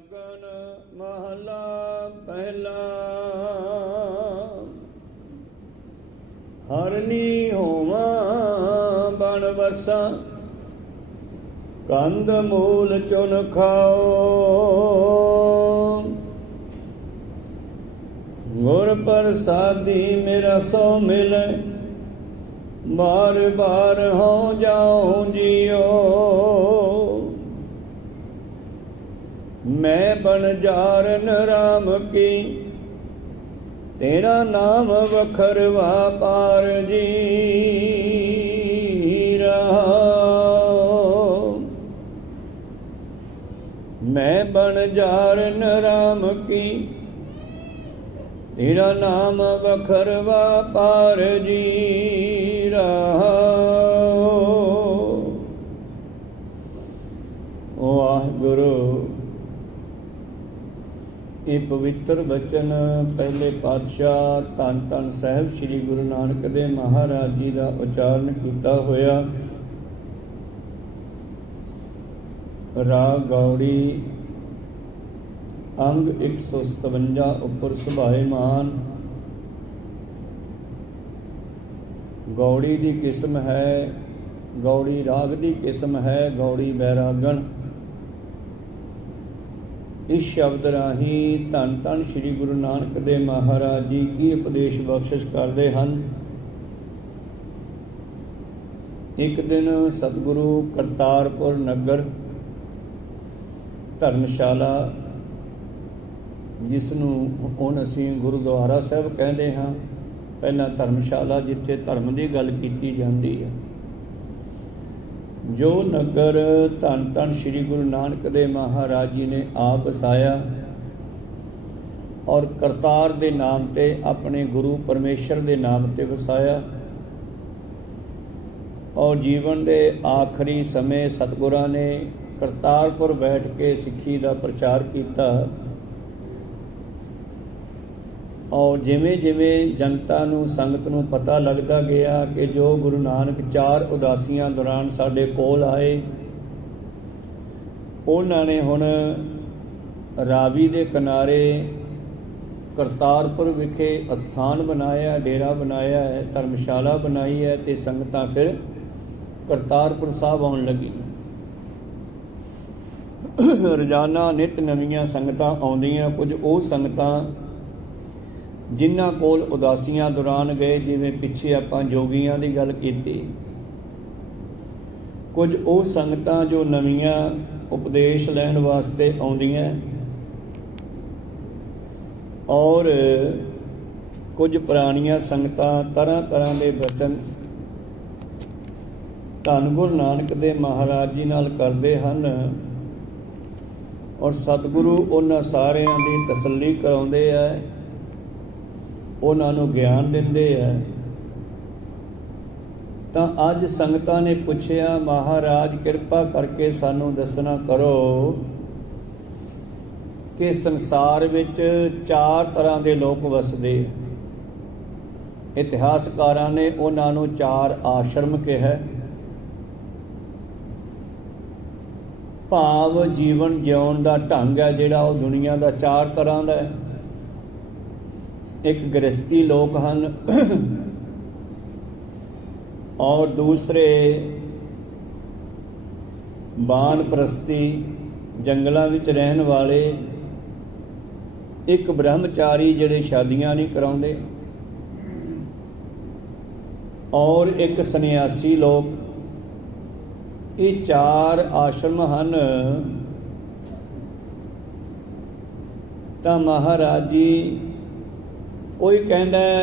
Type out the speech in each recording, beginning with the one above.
फागन महला पहला। हरनी होवा बन बसा, कंद मूल चुन खाओ। गुर प्रसादी मेरा सो मिले, बार बार हो जाऊं जियो। मैं बनजारन राम की, तेरा नाम वखरवा पार जी रहा। मैं बनजारन राम की, तेरा नाम वखरवा पार जी रहा। वाहिगुरु। ਇਹ ਪਵਿੱਤਰ ਬਚਨ ਪਹਿਲੇ ਪਾਤਸ਼ਾਹ ਧੰਨ ਧੰਨ ਸਾਹਿਬ ਸ੍ਰੀ ਗੁਰੂ ਨਾਨਕ ਦੇਵ ਮਹਾਰਾਜ ਜੀ ਦਾ ਉਚਾਰਨ ਕੀਤਾ ਹੋਇਆ। ਰਾਗ ਗੌੜੀ ਅੰਗ 157 ਉੱਪਰ ਸੁਭਾਏਮਾਨ। ਗੌੜੀ ਦੀ ਕਿਸਮ ਹੈ, ਗੌੜੀ ਰਾਗ ਦੀ ਕਿਸਮ ਹੈ ਗੌੜੀ ਬੈਰਾਗਣ। इस शब्द राही धन धन श्री गुरु नानक देव महाराज जी की उपदेश बख्शिश करते हैं। एक दिन सतगुरु करतारपुर नगर धर्मशाला, जिसनों हुण असीं गुरुद्वारा साहब कहते हाँ, पहला धर्मशाला जिथे धर्म की गल की जाती है। जो नगर धन धन श्री गुरु नानक देव महाराज जी ने आप बसाया और करतार दे नाम ते अपने गुरु परमेश्वर दे नाम ते वसाया। और जीवन दे आखिरी समय सतगुरां ने करतारपुर बैठ के सिੱਖੀ ਦਾ प्रचार किया। और जिमें जिमें जनता नूं संगत नूं पता लगता गया कि जो गुरु नानक 4 उदासियां दौरान साडे कोल आए, उन्हां ने हुण रावी दे किनारे करतारपुर विखे अस्थान बनाया, डेरा बनाया है, धर्मशाला बनाई है, ते संगतां फिर करतारपुर साहब आउण लगी। रोजाना नित नवीं संगतां आउंदियां। कुछ वो संगतां जिन्हां कोल उदासियां दौरान गए, जिवें पिछे आपां जोगियां दी गल कीती। कुछ वो संगतां जो नवीं उपदेश लैण वास्ते आउंदियां, और कुछ पुरानियां संगतां तरह तरह के बचन धन गुरु नानक देव महाराज जी नाल करदे हन। और सतगुरु उन्हां सारियां दी तसल्ली कराउंदे है, उन्होंने ज्ञान देंदे है। तो अज संगतां ने पूछया, महाराज कृपा करके सानू दसना करो कि संसार विच 4 तरह के लोग वसदे। इतिहासकारां ने उन्होंने 4 आश्रम कहा। भाव जीवन जिउण दा ढंग है जिहड़ा वो दुनिया का 4 तरह का है। एक गृहस्थी लोग हैं, और दूसरे बानप्रस्ती जंगलों में रहने वाले, एक ब्रह्मचारी जिहड़े शादियां नहीं कराउंदे, और एक सन्यासी लोग। ये 4 आश्रम हैं। तो महाराज जी कोई कहता है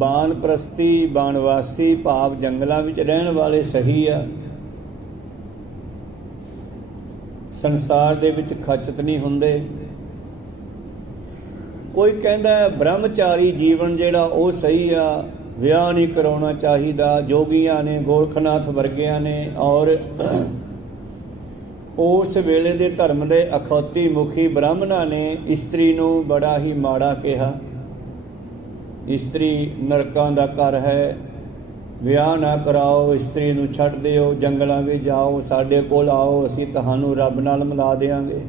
बानप्रस्ती बानवासी भाव जंगलों में रहने वाले सही है, संसार दे विच खचत नहीं हुंदे। कोई कहता है ब्रह्मचारी जीवन जिहड़ा वो सही आ, विआह नहीं कराउणा चाहिदा। जोगियां ने, गोरखनाथ वर्गियां ने, और उस वेले दे धर्म दे अखौती मुखी ब्राह्मणां ने इस्त्री नूं बड़ा ही माड़ा कहा। इस्त्री नरकां दा घर है, विआह ना कराओ, इस्त्री नूं छड्ड दिओ, जंगलां विच जाओ, साडे कोल आओ, असीं तुहानूं रब नाल मिला देंगे।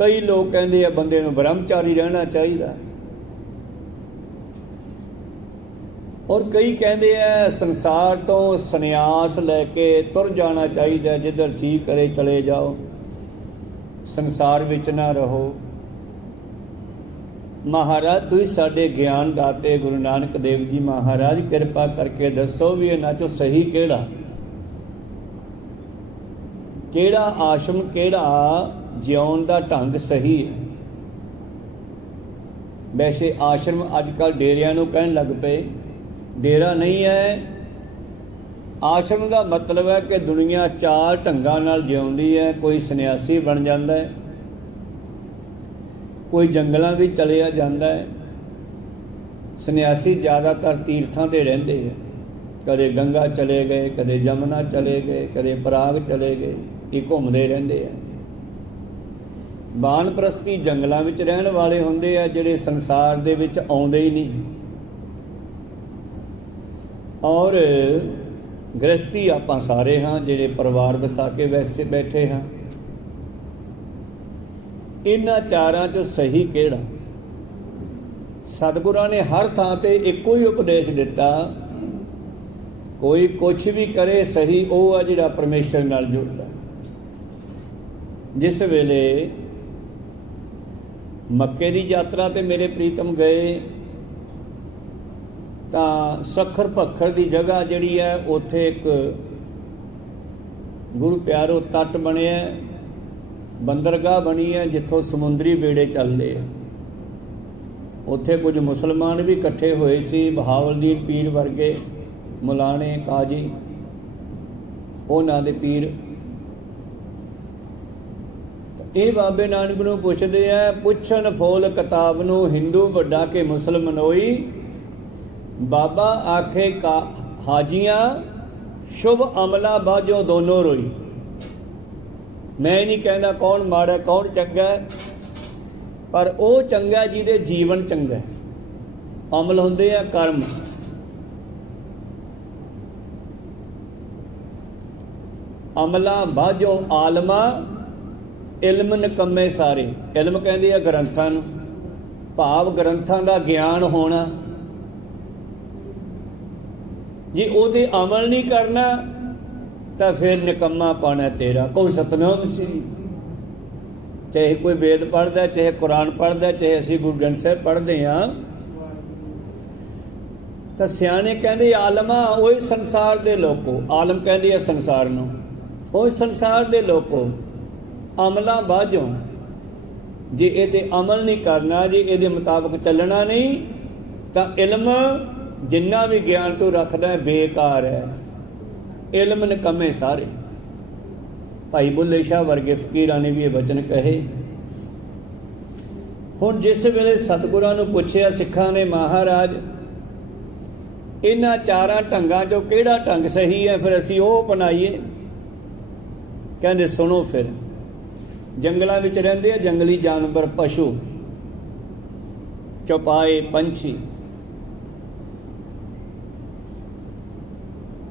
कई लोग कहते हैं बंदे नूं ब्रह्मचारी रहना चाहिए, और कई कहते हैं संसार तो संन्यास लैके तुर जाना चाहिए, जिधर जी करे चले जाओ, संसार विच ना रहो। महाराज तुसीं साडे ज्ञान दाते गुरु नानक देव जी महाराज कृपा करके दसो भी इन्हां चों सही किहड़ा, किहड़ा आश्रम किहड़ा जिउण दा ढंग सही है। वैसे आश्रम अजकल डेरियां नूं कहण लग पे, डेरा नहीं है। आश्रम का मतलब है कि दुनिया चार ढंगां नाल जिउंदी है। कोई सन्यासी बन जाता है, कोई जंगलों भी चलिया जाता है। सन्यासी ज़्यादातर तीर्थां ते रहिंदे है, कदे गंगा चले गए, कदे जमुना चले गए, कदे पराग चले गए, ये घूमते रहिंदे है। बानप्रस्ती जंगलों में रहन वाले हुंदे आ, जिहड़े संसार दे विच आउंदे ही नहीं। और गृहस्थी आपां सारे हाँ, जिहड़े परिवार वसा के वैसे बैठे हाँ। इन्हां चारां चों सही किहड़ा? सतगुरां ने हर थां ते इक्को ही उपदेश दिता, कोई कुछ भी करे सही वो है जिहड़ा परमेश्वर नाल जुड़दा। जिस वेले मक्के की यात्रा ते मेरे प्रीतम गए ਤਾਂ ਸੱਖਰ ਭੱਖਰ ਦੀ ਜਗ੍ਹਾ ਜਿਹੜੀ ਹੈ ਉੱਥੇ ਇੱਕ ਗੁਰੂ ਪਿਆਰੋ ਤੱਟ ਬਣਿਆ, ਬੰਦਰਗਾਹ ਬਣੀ ਹੈ ਜਿੱਥੋਂ ਸਮੁੰਦਰੀ ਬੇੜੇ ਚੱਲਦੇ ਆ। ਉੱਥੇ ਕੁਝ ਮੁਸਲਮਾਨ ਵੀ ਇਕੱਠੇ ਹੋਏ ਸੀ, ਬਹਾਵਲਦੀਨ ਪੀਰ ਵਰਗੇ ਮੁਲਾਣੇ ਕਾਜੀ, ਉਹਨਾਂ ਦੇ ਪੀਰ। ਇਹ ਬਾਬੇ ਨਾਨਕ ਨੂੰ ਪੁੱਛਦੇ ਆ, ਪੁੱਛਣ ਫੋਲ ਕਿਤਾਬ ਨੂੰ ਹਿੰਦੂ ਵੱਡਾ ਕੇ ਮੁਸਲਮਾਨੋਈ, बाबा आखे का हाजियाँ शुभ अमला बाजो दोनों रोई। मैं नहीं कहना कौन माड़ा कौन चंगा है, पर वो चंगा जिहदे जीवन चंगा है। अमल हुंदे आ कर्म। अमला बाजो आलमा इल्म निकम्मे सारे। इल्म कहंदे आ ग्रंथां नूं, भाव ग्रंथां दा ज्ञान होना। जे ਉਹਦੇ अमल नहीं करना तो फिर निकम्मा पाना तेरा। कोई सतनाम श्री, चाहे कोई वेद पढ़ता, चाहे कुरान पढ़ता, चाहे असी गुरु ग्रंथ साहिब पढ़ते हाँ, तो सियाने कहते आलमा वो संसार दे लोको। आलम कहते हैं संसार नूं, वो संसार दे लोको। अमला बाजों, जे ये अमल नहीं करना, जे ये मुताबिक चलना नहीं, तो इल्म जिन्ना भी ज्ञान तू रखदा है बेकार है। इल्म निकम्मे सारे। भाई बुल्ले शाह वर्गे फकीरां ने भी ये वचन कहे। हुण जिस वेले सतगुरां नूं पुछिया सिखां ने, महाराज इन्हां चारां ढंगां चों किहड़ा ढंग सही है, फिर असीं ओह अपनाईए। कहंदे सुनो, फिर जंगलां विच रहिंदे आ जंगली जानवर, पशु, चौपाए, पंछी।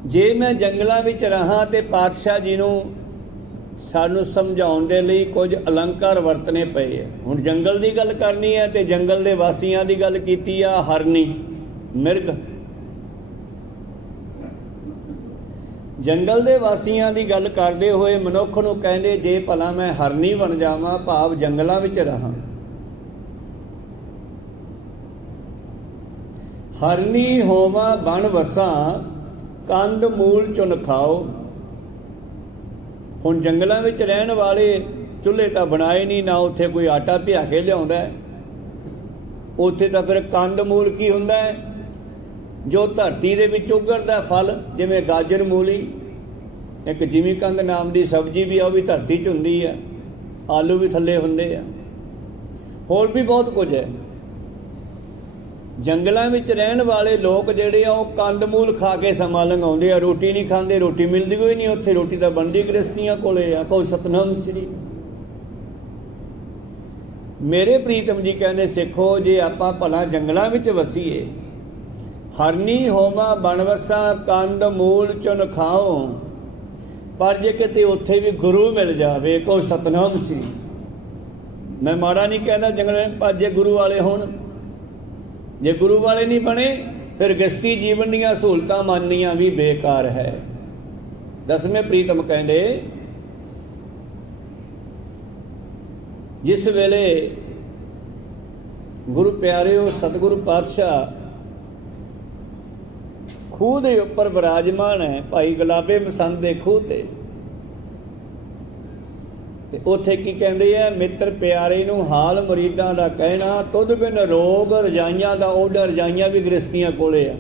जे मैं जंगलों में रहा तो पातशाह जी नूं सानू समझाउण दे लई कुछ अलंकार वरतने पे है। हुण जंगल की गल करनी है तो जंगल के वासियों की गल कीती आ, हरनी मिर्ग। जंगल के वासियों की गल करते हुए मनुख नूं कहंदे जे भला मैं हरनी बन जावां, भाव जंगलों में रहा। हरनी होवां बन वसां, कंद मूल चुन खाओ। हुण जंगलों में रहने वाले चुल्हे तो बनाए नहीं, ना उत्थे कोई आटा पिया के लिया, उत्थे तो फिर कंद मूल की हुंदा है, जो धरती दे विच उगरदा फल, जिवें गाजर मूली, एक जिमी कंद नाम की सब्जी भी आ, भी धरती च हुंदी है, आलू भी थल्ले हुंदे आ, होर भी बहुत कुछ है। जंगलों में रहने वाले लोग जिहड़े आ कंद मूल खा के समा लंघाउंदे आ, रोटी नहीं खाते, रोटी मिलती कोई नहीं उत्थे, रोटी तो बनती गृहस्थियां कोले आ। कोई सतनाम श्री। मेरे प्रीतम जी कहते सिखो, जे आपां भला जंगलों में वसीए, हरनी होवा बनवसा कंद मूल चुन खाओ, पर जे किते उत्थे भी गुरु मिल जावे, कोई सतनाम श्री। मैं माड़ा नहीं कहता जंगल भाजे गुरु वाले होण, जे गुरु वाले नहीं बने फिर गृहस्थी जीवन दीयां सहूलतां माननियां भी बेकार है। 10वें प्रीतम कहंदे जिस वेले गुरु प्यारिओ सतगुरु पातशाह खूह दे उपर विराजमान है, भाई गुलाबे मसंद दे खूह ते उत्थे की कहंदे आ, मित्र प्यारे नूं हाल मुरीदां दा कहना, तुध बिन रोग रजाइयां दा ओडा, रजाइयां भी गृहस्थियां कोले आ।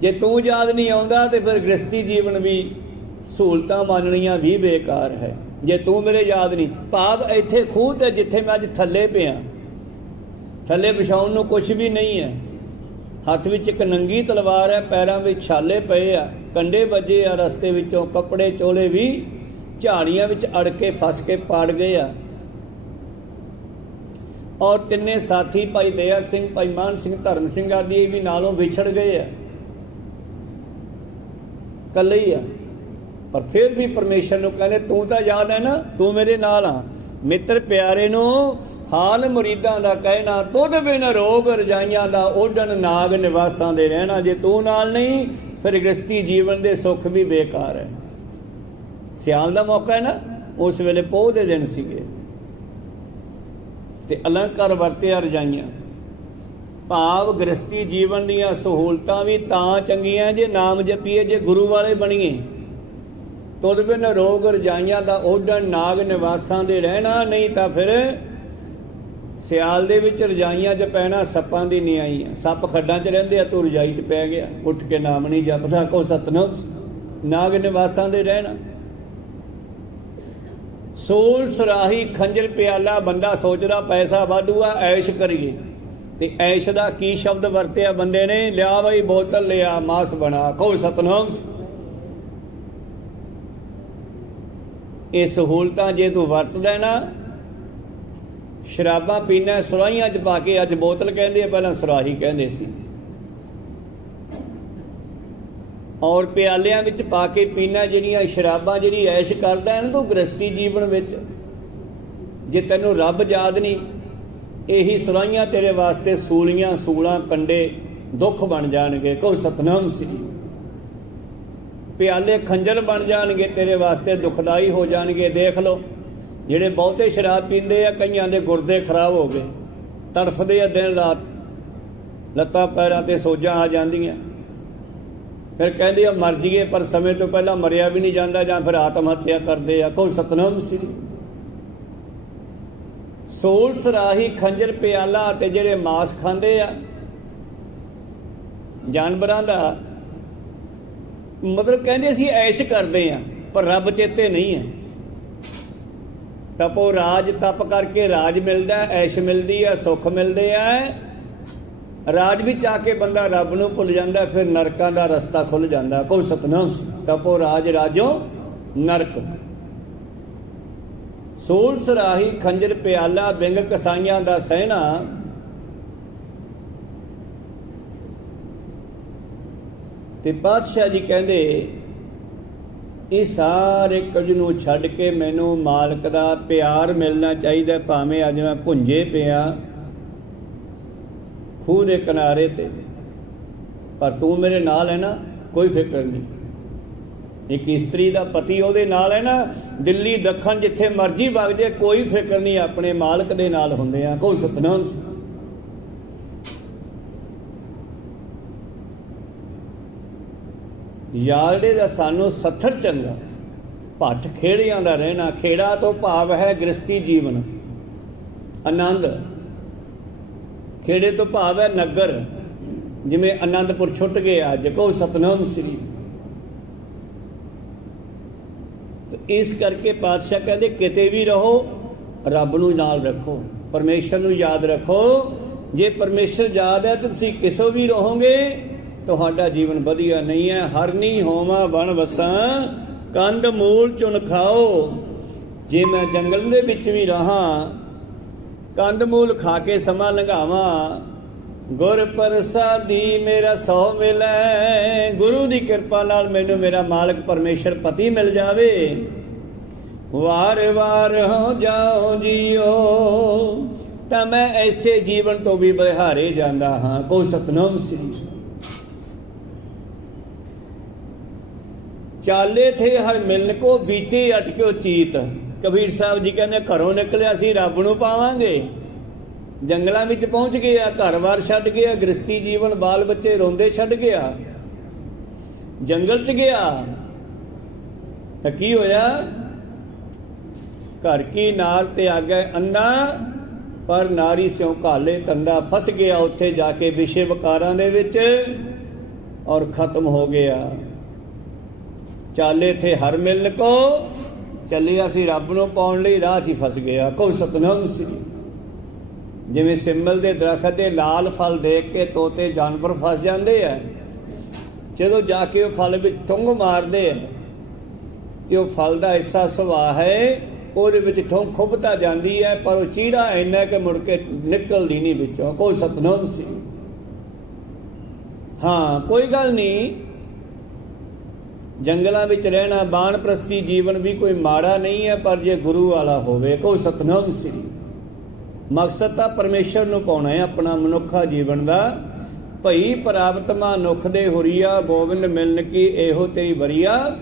जे तू याद नहीं आउंदा ते फिर गृहस्थी जीवन भी सहूलतां माननियां भी बेकार है। जे तू मेरे याद नहीं, भाव इत्थे खूह ते जिथे मैं अज थल्ले पिया, थल्ले विछाउण नूं कुछ भी नहीं है, हथ विच एक नंगी तलवार है, पैरां विच छाले पए आ, कंडे वजे आ, रस्ते विचों कपड़े चोले भी झाड़ियां विच अड़ के फस के पाड़ गए आ। और तिन्ने साथी भाई दया सिंह, भाई मान सिंह, धर्म सिंह आदि भी नालों विछड़ गए आ, कल्ले ही आ। पर फिर भी परमेश्वर नूं कहने तू तां याद है ना, तू मेरे नाल आ। मित्र प्यारे नूं हाल मुरीदां दा कहना, तुध बिन रोग रजाइयां दा ओढण, नाग निवासां दे रहना। जे तू नाल नहीं फिर गृहस्थी जीवन दे सुख भी बेकार है। सियाल दा मौका है ना, उस वेले पोह दे दिन सीगे ते अलंकार वरतिया रजाइयां। भाव गृहस्थी जीवन दीयां सहूलतां भी तां चंगियां जे नाम जपीए, जे गुरु वाले बणीए। तुध बिन रोग रजाइयां दा ओढण, नाग निवासां दे रहना, नहीं तां फिर सियाल दे विच रजाइयां च पैना सप्पां दी निआई आ। सप खड्डां च रहिंदे आ, तू रजाई च पै गया, उठ के नाम नहीं जपदा, को सतनाम। नाग निवासां दे रहना। सोल सराही खंजर प्याला, बंदा सोचदा पैसा वाधू आ, ऐश करिए, ते ऐश दा की शब्द वरतिया बंदे ने, लिया बई बोतल लिया, मास बना, को सतनाम। ये सहूलतां जे तू वरतदा ना, शराबां पीना सुराहियां च पा के, अज बोतल कहंदे, पहलां सुराही कहंदे सी, और प्यालियां विच पा के पीना, जिहड़ियां शराबां जिहड़ी ऐश करदा है ना तू गृहस्थी जीवन विच, जे तैनूं रब याद नहीं, यही सुराहियां तेरे वास्ते सूलियां, सूलां, कंडे दुख बन जाणगे, को सतनाम श्री। प्याले खंजर बन जाणगे तेरे वास्ते, दुखदाई हो जाणगे। देख लो ਜਿਹੜੇ ਬਹੁਤੇ शराब पींदे आ, कईयां दे गुरदे खराब हो गए, तड़फदे आ दिन रात, ਲੱਤਾਂ पैरां ते सोजां आ ਜਾਂਦੀਆਂ, फिर कहंदे आ मर जाइए, पर समय तो पहला मरिया भी नहीं जाता, जां फिर आत्म हत्या करते आ, को सतनाम श्री। सोल सराही खंजर प्याला ते ਜਿਹੜੇ मांस खांदे आ जानवरां दा, मतलब कहंदे ਅਸੀਂ ऐश करते हैं, पर रब चेते नहीं है। तपो राज, तप करके राज मिलता है, ऐश मिलती है, सुख मिलते हैं। राज भी चाह के बंदा रब नूं भुल जाता, फिर नरकां दा रस्ता खुल जाता, को सतनाम। तपो राज राजो नरक। सोल सराही खंजर प्याला, बिंग कसाइयां दा सहना। ते पातशाह जी कहंदे ਇਹ ਸਾਰੇ ਕੁਝ ਨੂੰ ਛੱਡ ਕੇ ਮੈਨੂੰ ਮਾਲਕ ਦਾ ਪਿਆਰ ਮਿਲਣਾ ਚਾਹੀਦਾ, ਭਾਵੇਂ ਅੱਜ ਮੈਂ ਭੁੰਜੇ ਪਿਆ ਖੂਹ ਦੇ ਕਿਨਾਰੇ ਤੇ, ਪਰ ਤੂੰ ਮੇਰੇ ਨਾਲ ਹੈ ਨਾ, ਕੋਈ ਫਿਕਰ ਨਹੀਂ। ਇੱਕ ਇਸਤਰੀ ਦਾ ਪਤੀ ਉਹਦੇ ਨਾਲ ਹੈ ਨਾ, ਦਿੱਲੀ ਦੱਖਣ ਜਿੱਥੇ ਮਰਜ਼ੀ ਵਗ ਜੇ, ਕੋਈ ਫਿਕਰ ਨਹੀਂ, ਆਪਣੇ ਮਾਲਕ ਦੇ ਨਾਲ ਹੁੰਦੇ ਆ, ਕੋਈ ਸਤਨਾਮ। यारड़े का सानू सत्थर चंगा, भट्ठ खेड़ियां दा रहना। खेड़ा तो भाव है गृहस्थी जीवन, आनंद। खेड़े तो भाव है नगर, जिमें आनंदपुर छुट गया अज, को सतनाम श्री। तो इस करके पातशाह कहते किते भी रहो रब नूं नाल रखो, परमेश्वर नूं याद रखो। जे परमेश्वर याद है तो तुसीं किसों भी रहोगे, ਤੁਹਾਡਾ ਜੀਵਨ ਵਧੀਆ नहीं है। हरनी होवा बन वसां, कंद मूल चुन खाओ। जे मैं जंगल दे विच भी रहा, कंद मूल खा के समा लंघावां, गुर प्रसादी मेरा सौ मिलै। गुरु की कृपा नाल मैनू मेरा मालिक परमेश्वर पति मिल जावे, ਵਾਰ ਵਾਰ ਹੋ ਜਾਓ ਜੀਓ। ਤਾਂ ਮੈਂ ਐਸੇ ਜੀਵਨ ਤੋਂ ਵੀ ਬਲਿਹਾਰੇ ਜਾਂਦਾ ਹਾਂ। ਕੋ ਸਤਨਾਮ ਸ੍ਰੀ। ਚਾਲੇ ਥੇ ਹਰ ਮਿਲਨ ਕੋ ਵਿਚੇ ਅਟਕਿਓ ਚੀਤ। ਕਬੀਰ ਸਾਹਿਬ ਜੀ ਕਹਿੰਦੇ ਘਰੋਂ ਨਿਕਲਿਆ ਸੀ ਰੱਬ ਨੂੰ ਪਾਵਾਂਗੇ, ਜੰਗਲਾਂ ਵਿੱਚ ਪਹੁੰਚ ਗਿਆ, ਘਰ-ਬਾਰ ਛੱਡ ਗਿਆ, ਗ੍ਰਸਤੀ ਜੀਵਨ, ਬਾਲ ਬੱਚੇ ਰੋਂਦੇ ਛੱਡ ਗਿਆ, ਜੰਗਲ 'ਚ ਗਿਆ ਤਾਂ ਕੀ ਹੋਇਆ? ਘਰ ਕੀ ਨਾਰ ਤੇ ਆਗੇ ਅੰਨਾ, ਪਰ ਨਾਰੀ ਸਿਉ ਘਾਲੇ ਤੰਦਾ। ਫਸ ਗਿਆ ਉੱਥੇ ਜਾ ਕੇ ਵਿਸ਼ੇ ਵਿਕਾਰਾਂ ਦੇ ਵਿੱਚ ਔਰ ਖਤਮ ਹੋ ਗਿਆ। ਚਾਲੇ ਥੇ ਹਰ ਮਿਲਨ ਕੋ, ਚੱਲਿਆ ਸੀ ਰੱਬ ਨੂੰ ਪਾਉਣ ਲਈ, ਰਾਹ 'ਚ ਹੀ ਫਸ ਗਿਆ। ਕੋ ਸਤਨਾਮ ਸ੍ਰੀ। ਜਿਵੇਂ ਸਿੰਬਲ ਦੇ ਦਰਖਤ ਦੇ ਲਾਲ ਫਲ ਦੇਖ ਕੇ ਤੋਤੇ ਜਾਨਵਰ ਫਸ ਜਾਂਦੇ ਆ, ਜਦੋਂ ਜਾ ਕੇ ਉਹ ਫਲ ਵਿੱਚ ਠੁੰਗ ਮਾਰਦੇ ਆ ਤੇ ਉਹ ਫਲ ਦਾ ਐਸਾ ਸੁਭਾਅ ਹੈ, ਉਹਦੇ ਵਿੱਚ ਠੁੰਗ ਖੁੱਭ ਤਾਂ ਜਾਂਦੀ ਹੈ, ਪਰ ਉਹ ਚੀੜਾ ਇੰਨਾ ਕਿ ਮੁੜ ਕੇ ਨਿਕਲਦੀ ਨਹੀਂ ਵਿੱਚੋਂ। ਕੋਈ ਸਤਨਾਮ ਸੀ। ਹਾਂ, ਕੋਈ ਗੱਲ ਨਹੀਂ, ਜੰਗਲਾਂ ਵਿੱਚ ਰਹਿਣਾ, ਬਾਣਪ੍ਰਸਤੀ ਜੀਵਨ ਵੀ ਕੋਈ ਮਾੜਾ ਨਹੀਂ ਹੈ, ਪਰ ਜੇ ਗੁਰੂ ਵਾਲਾ ਹੋਵੇ। ਕੋਈ ਸਤਨਾਮ ਸ੍ਰੀ। ਮਕਸਦ ਤਾਂ ਪਰਮੇਸ਼ਰ ਨੂੰ ਪਾਉਣਾ ਹੈ ਆਪਣਾ ਮਨੁੱਖਾ ਜੀਵਨ ਦਾ। ਭਈ ਪ੍ਰਾਪਤਮਾ ਨੁਖ ਦੇ ਹੁਰੀਆ, ਗੋਬਿੰਦ ਮਿਲਨ ਕੀ ਇਹੋ ਤੇਰੀ ਬਰੀਆ।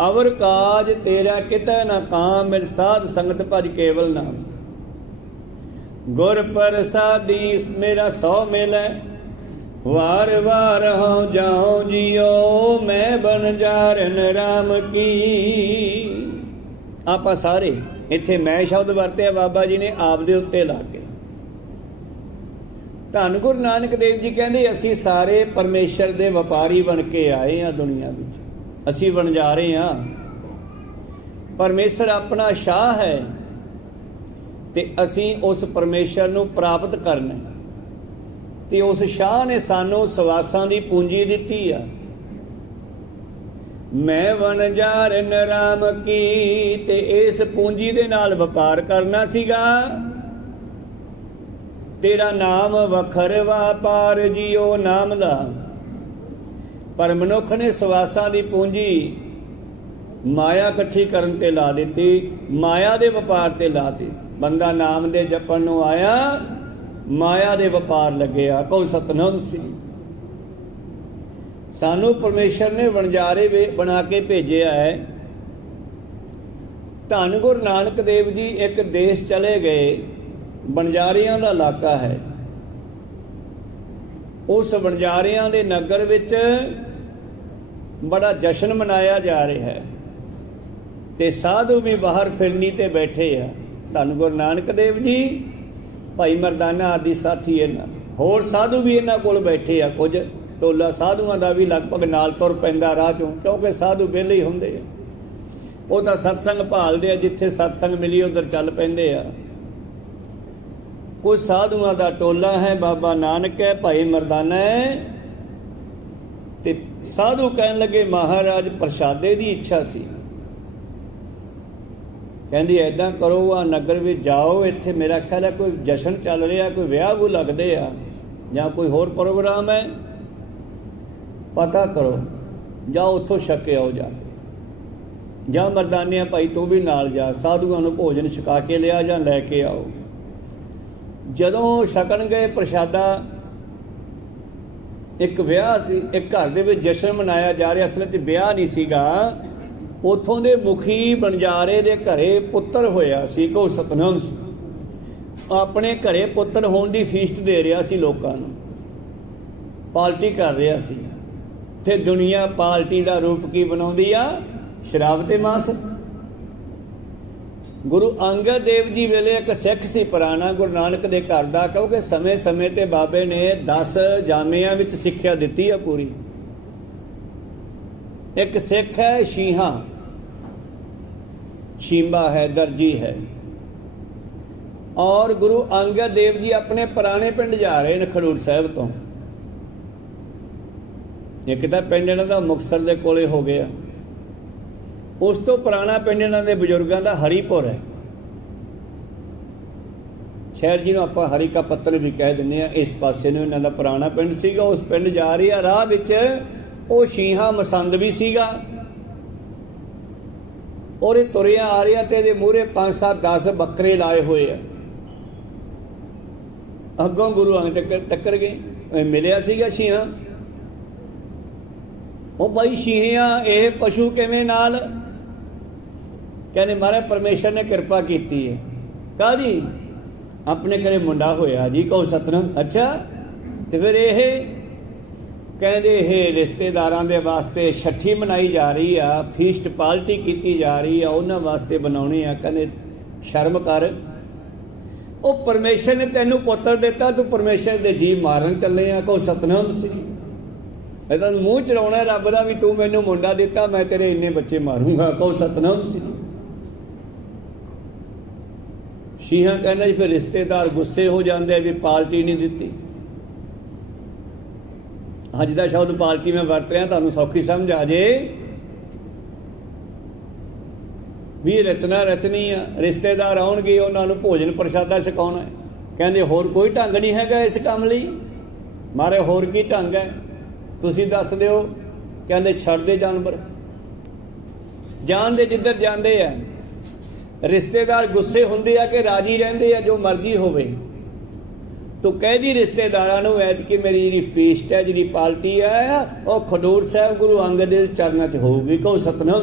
ਅਵਰ ਕਾਜ ਤੇਰਾ ਕਿਤੈ ਨਾ ਕਾਮ, ਮਿਲ ਸਾਧ ਸੰਗਤ ਭਜ ਕੇਵਲ ਨਾਮ। ਗੁਰ ਪ੍ਰਸਾਦੀ ਮੇਰਾ ਸੋ ਮਿਲੈ, ਵਾਰ ਵਾਰ ਹੋ ਜਾਉ ਜੀਓ। ਮੈਂ ਬਨ ਜਾਰਨ ਰਾਮ ਕੀ। ਆਪਾਂ ਸਾਰੇ ਇੱਥੇ ਮੈਂ ਸ਼ਬਦ ਵਰਤਿਆ ਬਾਬਾ ਜੀ ਨੇ ਆਪ ਦੇ ਉੱਤੇ ਲਾ ਕੇ। ਧੰਨ ਗੁਰੂ ਨਾਨਕ ਦੇਵ ਜੀ ਕਹਿੰਦੇ ਅਸੀਂ ਸਾਰੇ ਪਰਮੇਸ਼ਰ ਦੇ ਵਪਾਰੀ ਬਣ ਕੇ ਆਏ ਹਾਂ ਦੁਨੀਆ ਵਿੱਚ। ਅਸੀਂ ਵਣਜਾਰੇ ਹਾਂ। ਪਰਮੇਸ਼ਰ ਆਪਣਾ ਸ਼ਾਹ ਹੈ ਤੇ ਅਸੀਂ ਉਸ ਪਰਮੇਸ਼ਰ ਨੂੰ ਪ੍ਰਾਪਤ ਕਰਨਾ, ਤੇ ਉਸ ਸ਼ਾਹ ਨੇ ਸਾਨੂੰ ਸਵਾਸਾਂ ਦੀ ਪੂੰਜੀ ਦਿੱਤੀ ਆ। ਮੈਂ ਵਣਜਾਰਨ ਰਾਮ ਕੀ, ਤੇ ਇਸ ਪੂੰਜੀ ਦੇ ਨਾਲ ਵਪਾਰ ਕਰਨਾ ਸੀਗਾ। ਤੇਰਾ ਨਾਮ ਵਖਰ ਵਪਾਰ ਜੀਓ ਨਾਮ ਦਾ। ਪਰ ਮਨੁੱਖ ਨੇ ਸਵਾਸਾਂ ਦੀ ਪੂੰਜੀ ਮਾਇਆ ਇਕੱਠੀ ਕਰਨ ਤੇ ਲਾ ਦਿੱਤੀ, ਮਾਇਆ ਦੇ ਵਪਾਰ ਤੇ ਲਾ ਦਿੱਤੀ। ਬੰਦਾ ਨਾਮ ਦੇ ਜਪਣ ਨੂੰ ਆਇਆ, ਮਾਇਆ ਦੇ ਵਪਾਰ ਲੱਗਿਆ। ਕਹੋ ਸਤਨਾਮ ਸੀ। ਸਾਨੂੰ ਪਰਮੇਸ਼ਰ ਨੇ ਵਣਜਾਰੇ ਬਣਾ ਕੇ ਭੇਜਿਆ ਹੈ। ਧੰਨ ਗੁਰੂ ਨਾਨਕ ਦੇਵ ਜੀ ਇੱਕ ਦੇਸ਼ ਚਲੇ ਗਏ, ਵਣਜਾਰਿਆਂ ਦਾ ਇਲਾਕਾ ਹੈ। ਉਸ ਵਣਜਾਰਿਆਂ ਦੇ ਨਗਰ ਵਿੱਚ ਬੜਾ ਜਸ਼ਨ ਮਨਾਇਆ ਜਾ ਰਿਹਾ ਹੈ ਤੇ ਸਾਧੂ ਵੀ ਬਾਹਰ ਫਿਰਨੀ ਤੇ ਬੈਠੇ ਆ। ਧੰਨ ਗੁਰੂ ਨਾਨਕ ਦੇਵ ਜੀ, ਭਾਈ ਮਰਦਾਨਾ ਆਦਿ ਸਾਥੀ, ਇਹਨਾਂ ਹੋਰ ਸਾਧੂ ਵੀ ਇਹਨਾਂ ਕੋਲ ਬੈਠੇ ਆ। ਕੁਝ ਟੋਲਾ ਸਾਧੂਆਂ ਦਾ ਵੀ ਲਗਭਗ ਨਾਲ ਤੁਰ ਪੈਂਦਾ ਰਾਹ ਚੋਂ, ਕਿਉਂਕਿ ਸਾਧੂ ਵਿਹਲੇ ਹੀ ਹੁੰਦੇ ਆ। ਉਹ ਤਾਂ ਸਤਸੰਗ ਭਾਲਦੇ ਆ, ਜਿੱਥੇ ਸਤਸੰਗ ਮਿਲੀ ਉੱਧਰ ਚੱਲ ਪੈਂਦੇ ਆ। ਕੁਝ ਸਾਧੂਆਂ ਦਾ ਟੋਲਾ ਹੈ, ਬਾਬਾ ਨਾਨਕ ਹੈ, ਭਾਈ ਮਰਦਾਨਾ ਹੈ। ਤੇ ਸਾਧੂ ਕਹਿਣ ਲੱਗੇ ਮਹਾਰਾਜ ਪ੍ਰਸ਼ਾਦੇ ਦੀ ਇੱਛਾ ਸੀ। ਕਹਿੰਦੀ ਐਦਾਂ ਕਰੋ, ਆ ਨਗਰ ਵਿੱਚ ਜਾਓ, ਇੱਥੇ ਮੇਰਾ ਖਿਆਲ ਹੈ ਕੋਈ ਜਸ਼ਨ ਚੱਲ ਰਿਹਾ, ਕੋਈ ਵਿਆਹ ਵੂ ਲੱਗਦੇ ਆ ਜਾਂ ਕੋਈ ਹੋਰ ਪ੍ਰੋਗਰਾਮ ਹੈ, ਪਤਾ ਕਰੋ, ਜਾਓ ਉੱਥੋਂ ਛਕ ਆਓ ਜਾ ਕੇ। ਜਾਂ ਮਰਦਾਨਿਆਂ ਭਾਈ ਤੂੰ ਵੀ ਨਾਲ ਜਾ, ਸਾਧੂਆਂ ਨੂੰ ਭੋਜਨ ਛਕਾ ਕੇ ਲਿਆ ਜਾਂ ਲੈ ਕੇ ਆਓ। ਜਦੋਂ ਛਕਣ ਗਏ ਪ੍ਰਸ਼ਾਦਾ, ਇੱਕ ਵਿਆਹ ਸੀ, ਇੱਕ ਘਰ ਦੇ ਵਿੱਚ ਜਸ਼ਨ ਮਨਾਇਆ ਜਾ ਰਿਹਾ। ਅਸਲ 'ਚ ਵਿਆਹ ਨਹੀਂ ਸੀਗਾ, ਉੱਥੋਂ ਦੇ ਮੁਖੀ ਵਣਜਾਰੇ ਦੇ ਘਰੇ ਪੁੱਤਰ ਹੋਇਆ ਸੀ। ਕੋ ਸਤਨਾਮ ਸੀ। ਆਪਣੇ ਘਰੇ ਪੁੱਤਰ ਹੋਣ ਦੀ ਫੀਸਟ ਦੇ ਰਿਹਾ ਸੀ, ਲੋਕਾਂ ਨੂੰ ਪਾਰਟੀ ਕਰ ਰਿਹਾ ਸੀ। ਤੇ ਦੁਨੀਆ ਪਾਰਟੀ ਦਾ ਰੂਪ ਕੀ ਬਣਾਉਂਦੀ ਆ? ਸ਼ਰਾਬ ਤੇ ਮਾਸ। ਗੁਰੂ ਅੰਗਦ ਦੇਵ ਜੀ ਵੇਲੇ ਇੱਕ ਸਿੱਖ ਸੀ ਪੁਰਾਣਾ ਗੁਰੂ ਨਾਨਕ ਦੇ ਘਰ ਦਾ, ਕਿਉਂਕਿ ਸਮੇਂ ਸਮੇਂ ਤੇ ਬਾਬੇ ਨੇ 10 ਜਾਮਿਆਂ ਵਿੱਚ ਸਿੱਖਿਆ ਦਿੱਤੀ ਆ ਪੂਰੀ। ਇੱਕ ਸਿੱਖ ਹੈ ਸ਼ੀਹਾ, ਸ਼ੀਂਬਾ ਹੈ, ਦਰਜੀ ਹੈ। ਔਰ ਗੁਰੂ ਅੰਗਦ ਦੇਵ ਜੀ ਆਪਣੇ ਪੁਰਾਣੇ ਪਿੰਡ ਜਾ ਰਹੇ ਨੇ ਖਡੂਰ ਸਾਹਿਬ ਤੋਂ। ਇੱਕ ਤਾਂ ਪਿੰਡ ਇਹਨਾਂ ਦਾ ਮੁਕਤਸਰ ਦੇ ਕੋਲੇ ਹੋ ਗਿਆ, ਉਸ ਤੋਂ ਪੁਰਾਣਾ ਪਿੰਡ ਇਹਨਾਂ ਦੇ ਬਜ਼ੁਰਗਾਂ ਦਾ ਹਰੀਪੁਰ ਹੈ। ਸ਼ਹਿਰ ਜੀ ਨੂੰ ਆਪਾਂ ਹਰੀ ਕਾ ਪੱਤਰ ਵੀ ਕਹਿ ਦਿੰਦੇ ਆ। ਇਸ ਪਾਸੇ ਨੂੰ ਇਹਨਾਂ ਦਾ ਪੁਰਾਣਾ ਪਿੰਡ ਸੀਗਾ। ਉਸ ਪਿੰਡ ਜਾ ਰਹੀ ਆ, ਰਾਹ ਵਿੱਚ ਉਹ ਸ਼ੀਹਾ ਮਸੰਦ ਵੀ ਸੀਗਾ और ये तुरिया आ रहा तो ये मूहरे 5 7 10 बकरे लाए हुए आ। अगों गुरु अंग टक्कर गए, मिलिया सीगा शीहा। ओ भाई शीहिया ये पशु किवें नाल? कहने महाराज परमेश्वर ने कृपा की है। काहदी? अपने घरे मुंडा होया जी। कहो सतनाम। अच्छा तो फिर ये कहते ये रिश्तेदारां दे वास्ते छठी मनाई जा रही आ, फीस्ट पार्टी की जा रही है, उन्हां वास्ते बनाउणी आ। कहते शर्म कर, वो परमेश्वर ने तैनू पुत्र दिता, तू परमेश्वर दे जी मारन चले आ। कहो सतनाम श्री। तैनूं मूँह चढ़ाउणा रब दा भी तू मैनू मुंडा दिता, मैं तेरे इन्ने बच्चे मारूंगा। कहो सतनाम श्री। शीहा कहना जी फिर रिश्तेदार गुस्से हो जाते भी पार्टी नहीं दी। अज का शब्द पार्टी में वरत रहा, तुहानूं सौखी समझ आ जे भी रचना रचनी आ। रिश्तेदार आउणगे, उन्होंने भोजन प्रशादा छकाउणा है। कहंदे होर कोई ढंग नहीं हैगा इस काम लई। मारे होर की ढंग है, तुसीं दस दिओ। कहंदे छड्ड दे जानवर, जान दे जिधर जांदे आ। रिश्तेदार गुस्से हुंदे आ कि राजी रहिंदे आ, जो मर्जी होवे। तो कह दी रिश्तेदारां नूं ऐतकी मेरी जी फीस्ट है, जी पार्टी है, वह खडूर साहब गुरु अंगद दे चरनां 'च होऊगी। कहो सतनाम।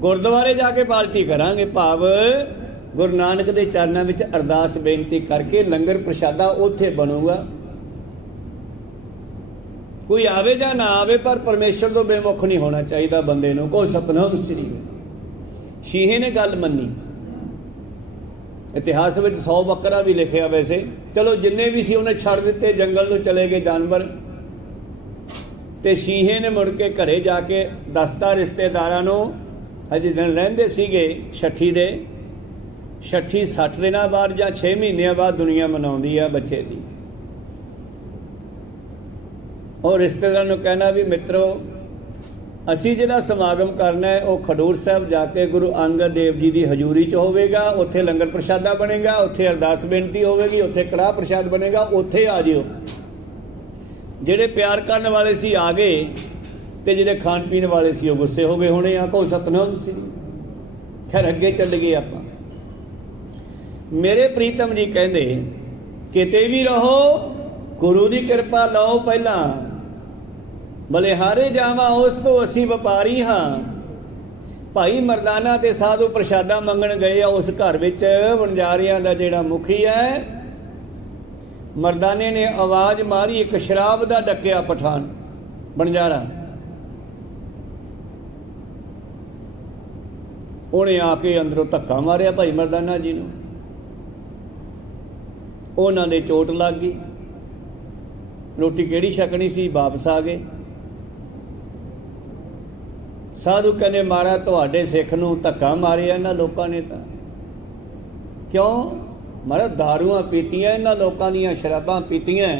गुरुद्वारे जाके पार्टी करांगे, भाव गुरु नानक दे चरनां विच अरदास बेनती करके लंगर प्रशादा उत्थे बनूगा। कोई आवे जां ना आवे, पर परमेश्वर तो बेमुख नहीं होना चाहिए बंदे नूं। कहो सतनाम श्री। शीहे ने गल मन्नी। इतिहास में 100 बकरा भी लिखिया। वैसे चलो जिन्ने भी सी उन्हें छड़ दिते, जंगल में चले गए जानवर। तो शीहे ने मुड़ के घरे जाके दसता रिश्तेदारां नूं। अजे दिन रहिंदे सीगे छठी दे। छठी 60 दिनां बाद जां 6 महीनों बाद दुनिया मनाउंदी आ बच्चे दी। और रिश्तेदारां नूं कहना भी मित्रो असी जिहड़ा समागम करना है वह खडूर साहब जाके गुरु अंगद देव जी की हजूरी च होवेगा। उत्थे लंगर प्रशादा बनेगा, उत्थे अरदास बेनती होवेगी, उत्थे कड़ाह प्रशाद बनेगा, उत्थे आ जिओ। जिहड़े प्यार करने वाले सी आ गए, ते जिहड़े खाण पीण वाले सी गुस्से हो गए होने आ। कहो सतनाम सी। खैर अगे चल गए आपां। मेरे प्रीतम जी कहंदे किते भी रहो गुरु की कृपा लो पहला, बलिहारे जावा उस तो असी वपारी हाँ। भाई मरदाना ते साधु प्रशादा मंगण गए उस घर विच वणजारियां दा जिहड़ा मुखी है, मरदाने ने आवाज़ मारी, एक शराब दा डकिया पठान वणजारा। उन्हें आके अंदरों धक्का मारिया भाई मरदाना जी नूं। उन्हां दे चोट लग गई। रोटी किहड़ी छकनी सी, वापस आ गए। साधु कहने मारा तुहाडे सिख नूं धक्का मारिया इन्हां लोकां ने। तां क्यों मारा? दारूआं पीतियां इन्हां लोकां दीयां, शराबां पीतियां,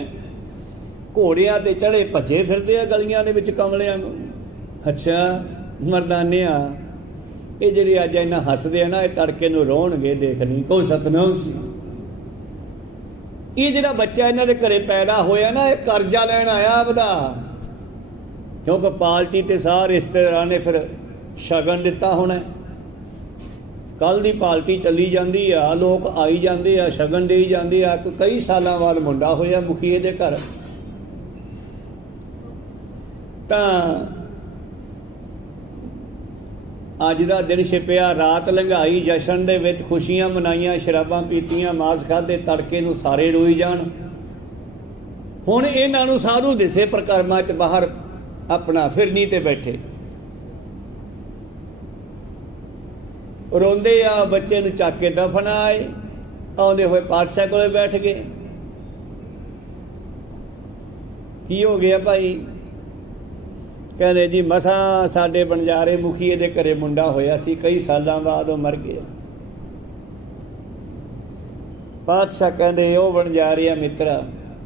घोड़ियां ते चढ़े भज्जे फिरदे आ गलियां दे विच कमलियां नूं। अच्छा मरदानिया ये जिहड़े अज इन्हां हसदे आ ना, ये तड़के नूं रोणगे देखनी। कहो सतनाम सी। ये जिहड़ा बच्चा इन्हां दे घरे पैदा होया ना, ये कर्जा लैण आया आपदा, क्योंकि पार्टी ते सारे रिश्तेदारां ने फिर शगन दिता होना। कल दी पार्टी चली जाती आ, लोग आई जाते आ, शगन दे जाते आ। कई सालों बाद मुंडा होया मुखीए दे घर। तां अज दा दिन छिपिया, रात लंघाई जशन दे विच, खुशियां मनाइयां, शराबां पीतियां, मांस खाधे, तड़के नूं सारे रोई जाण। हुण इन्हां नूं साधु दिसे परिक्रमा च बाहर अपना फिरनी ते बैठे, रोंदे आ। बच्चे नूं चक के दफन आए, आउंदे होए पातशाह कोले बैठ गए। की हो गया भाई? कहते जी मसा साडे बनजारे मुखीए दे घरे मुंडा होया सी, कई सालों बाद वो मर गया। पातशाह कहते ओ बनजारिया मित्रा,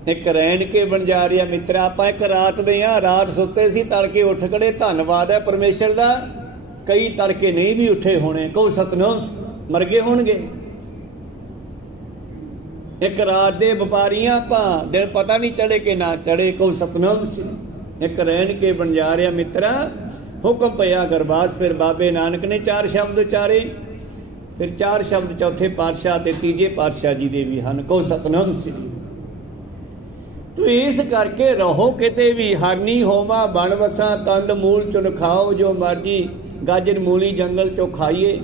एक रैन के बनजारिया मित्रा, आपां एक रात दे आ, रात सुते सी, तड़के उठ खड़े। धन्नवाद है परमेश्वर दा, कई तड़के नहीं भी उठे होने। कहो सतनाम, मर गए होणगे। एक रात दे व्यापारियां आपां, दिन पता नहीं चढ़े कि ना चढ़े। कहो सतनाम सी। एक रैन के बनजारिया मित्रा, हुक्म पया गरबास। फिर बाबे नानक ने 4 शब्द उचारे। फिर 4 शब्द चौथे पातशाह ते तीजे पातशाह जी दे भी ਹਨ। ਕਹੋ ਸਤਨਾਮ ਸ੍ਰੀ। ਤੂੰ ਇਸ ਕਰਕੇ ਰਹੋ ਕਿਤੇ ਵੀ, ਹਰਨੀ ਹੋਵਾਂ ਬਣ ਵਸਾਂ, ਕੰਦ ਮੂਲ ਚੁਨ ਖਾਓ, ਜੋ ਮਰਜੀ ਗਾਜਰ ਮੂਲੀ ਜੰਗਲ ਚੋਂ ਖਾਈਏ,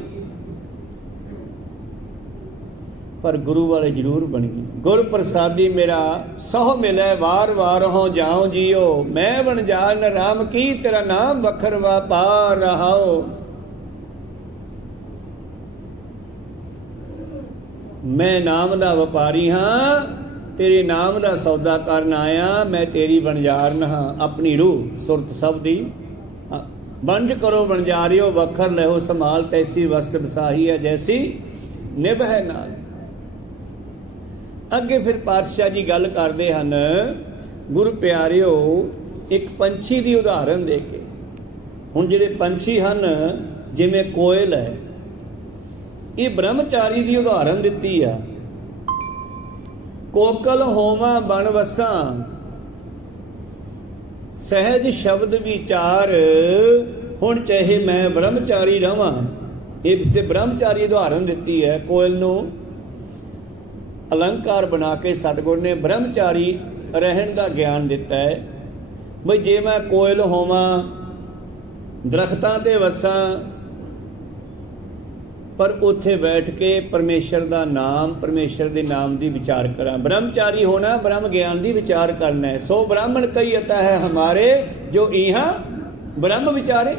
पर गुरु वाले जरूर बन गई। गुर प्रसादी मेरा सह मिले वार वार हो जाओ जियो, मैं बन जान राम की तेरा नाम वखर वापार रहाओ। मैं नाम दा व्यापारी हाँ, तेरे नाम दा सौदा करन आया, मैं तेरी बनजारन हाँ। अपनी रूह सुरत सब दी बंज करो बनजारियो, वखर लहो संभाल, तैसी वस्त बसाही है जैसी निभ है नाल। ਅੱਗੇ ਫਿਰ ਪਾਤਸ਼ਾਹ ਜੀ ਗੱਲ ਕਰਦੇ ਹਨ, ਗੁਰੂ ਪਿਆਰਿਓ, ਇੱਕ ਪੰਛੀ ਦੀ ਉਦਾਹਰਨ ਦੇ ਕੇ। ਹੁਣ ਜਿਹੜੇ ਪੰਛੀ ਹਨ, ਜਿਵੇਂ ਕੋਇਲ ਹੈ, ਇਹ ਬ੍ਰਹਮਚਾਰੀ ਦੀ ਉਦਾਹਰਨ ਦਿੱਤੀ ਆ। ਕੋਕਲ ਹੋਵਾਂ ਬਣ ਵਸਾਂ, ਸਹਿਜ ਸ਼ਬਦ ਵਿਚਾਰ, ਹੁਣ ਚਾਹੇ ਮੈਂ ਬ੍ਰਹਮਚਾਰੀ ਰਵਾਂ। ਇਹ ਕਿਸੇ ਬ੍ਰਹਮਚਾਰੀ ਉਦਾਹਰਨ ਦਿੱਤੀ ਹੈ। ਕੋਇਲ ਨੂੰ अलंकार बना के सतगुर ने ब्रह्मचारी रहन का ज्ञान दिता है। बई जे मैं कोयल होवां, दरख्तां ते वसां, पर उत्थे बैठ के परमेश्वर का नाम, परमेश्वर के नाम की विचार करा। ब्रह्मचारी होना, ब्रह्म ज्ञान की विचार करना है। सो ब्राह्मण कई अता है हमारे, जो इहाँ ब्रह्म विचारे।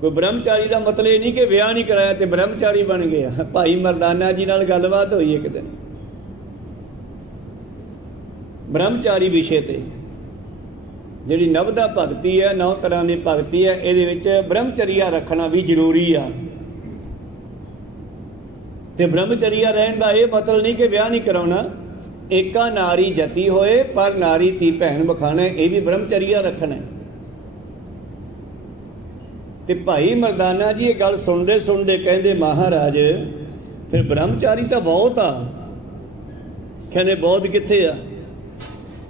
कोई ब्रह्मचारी का मतलब ये नहीं कि विआह नहीं कराया तो ब्रह्मचारी बन गया। भाई मरदाना जी नाल गलबात हुई एक दिन ब्रह्मचारी विषय ते। जिहड़ी नवदा भगती है, 9 तरह की भगती है, ये ब्रह्मचर्या रखना भी जरूरी आ। ते ब्रह्मचर्या रहन का यह मतलब नहीं कि विआह नहीं कराउणा। एका नारी जती होए पर नारी धी भैन बखाना, ये भी ब्रह्मचर्या रखना है। ते भाई मरदाना जी ये गल सुनते सुनते कहते, महाराज फिर ब्रह्मचारी तो बहुत आ। कहने बहुत कित्थे आ?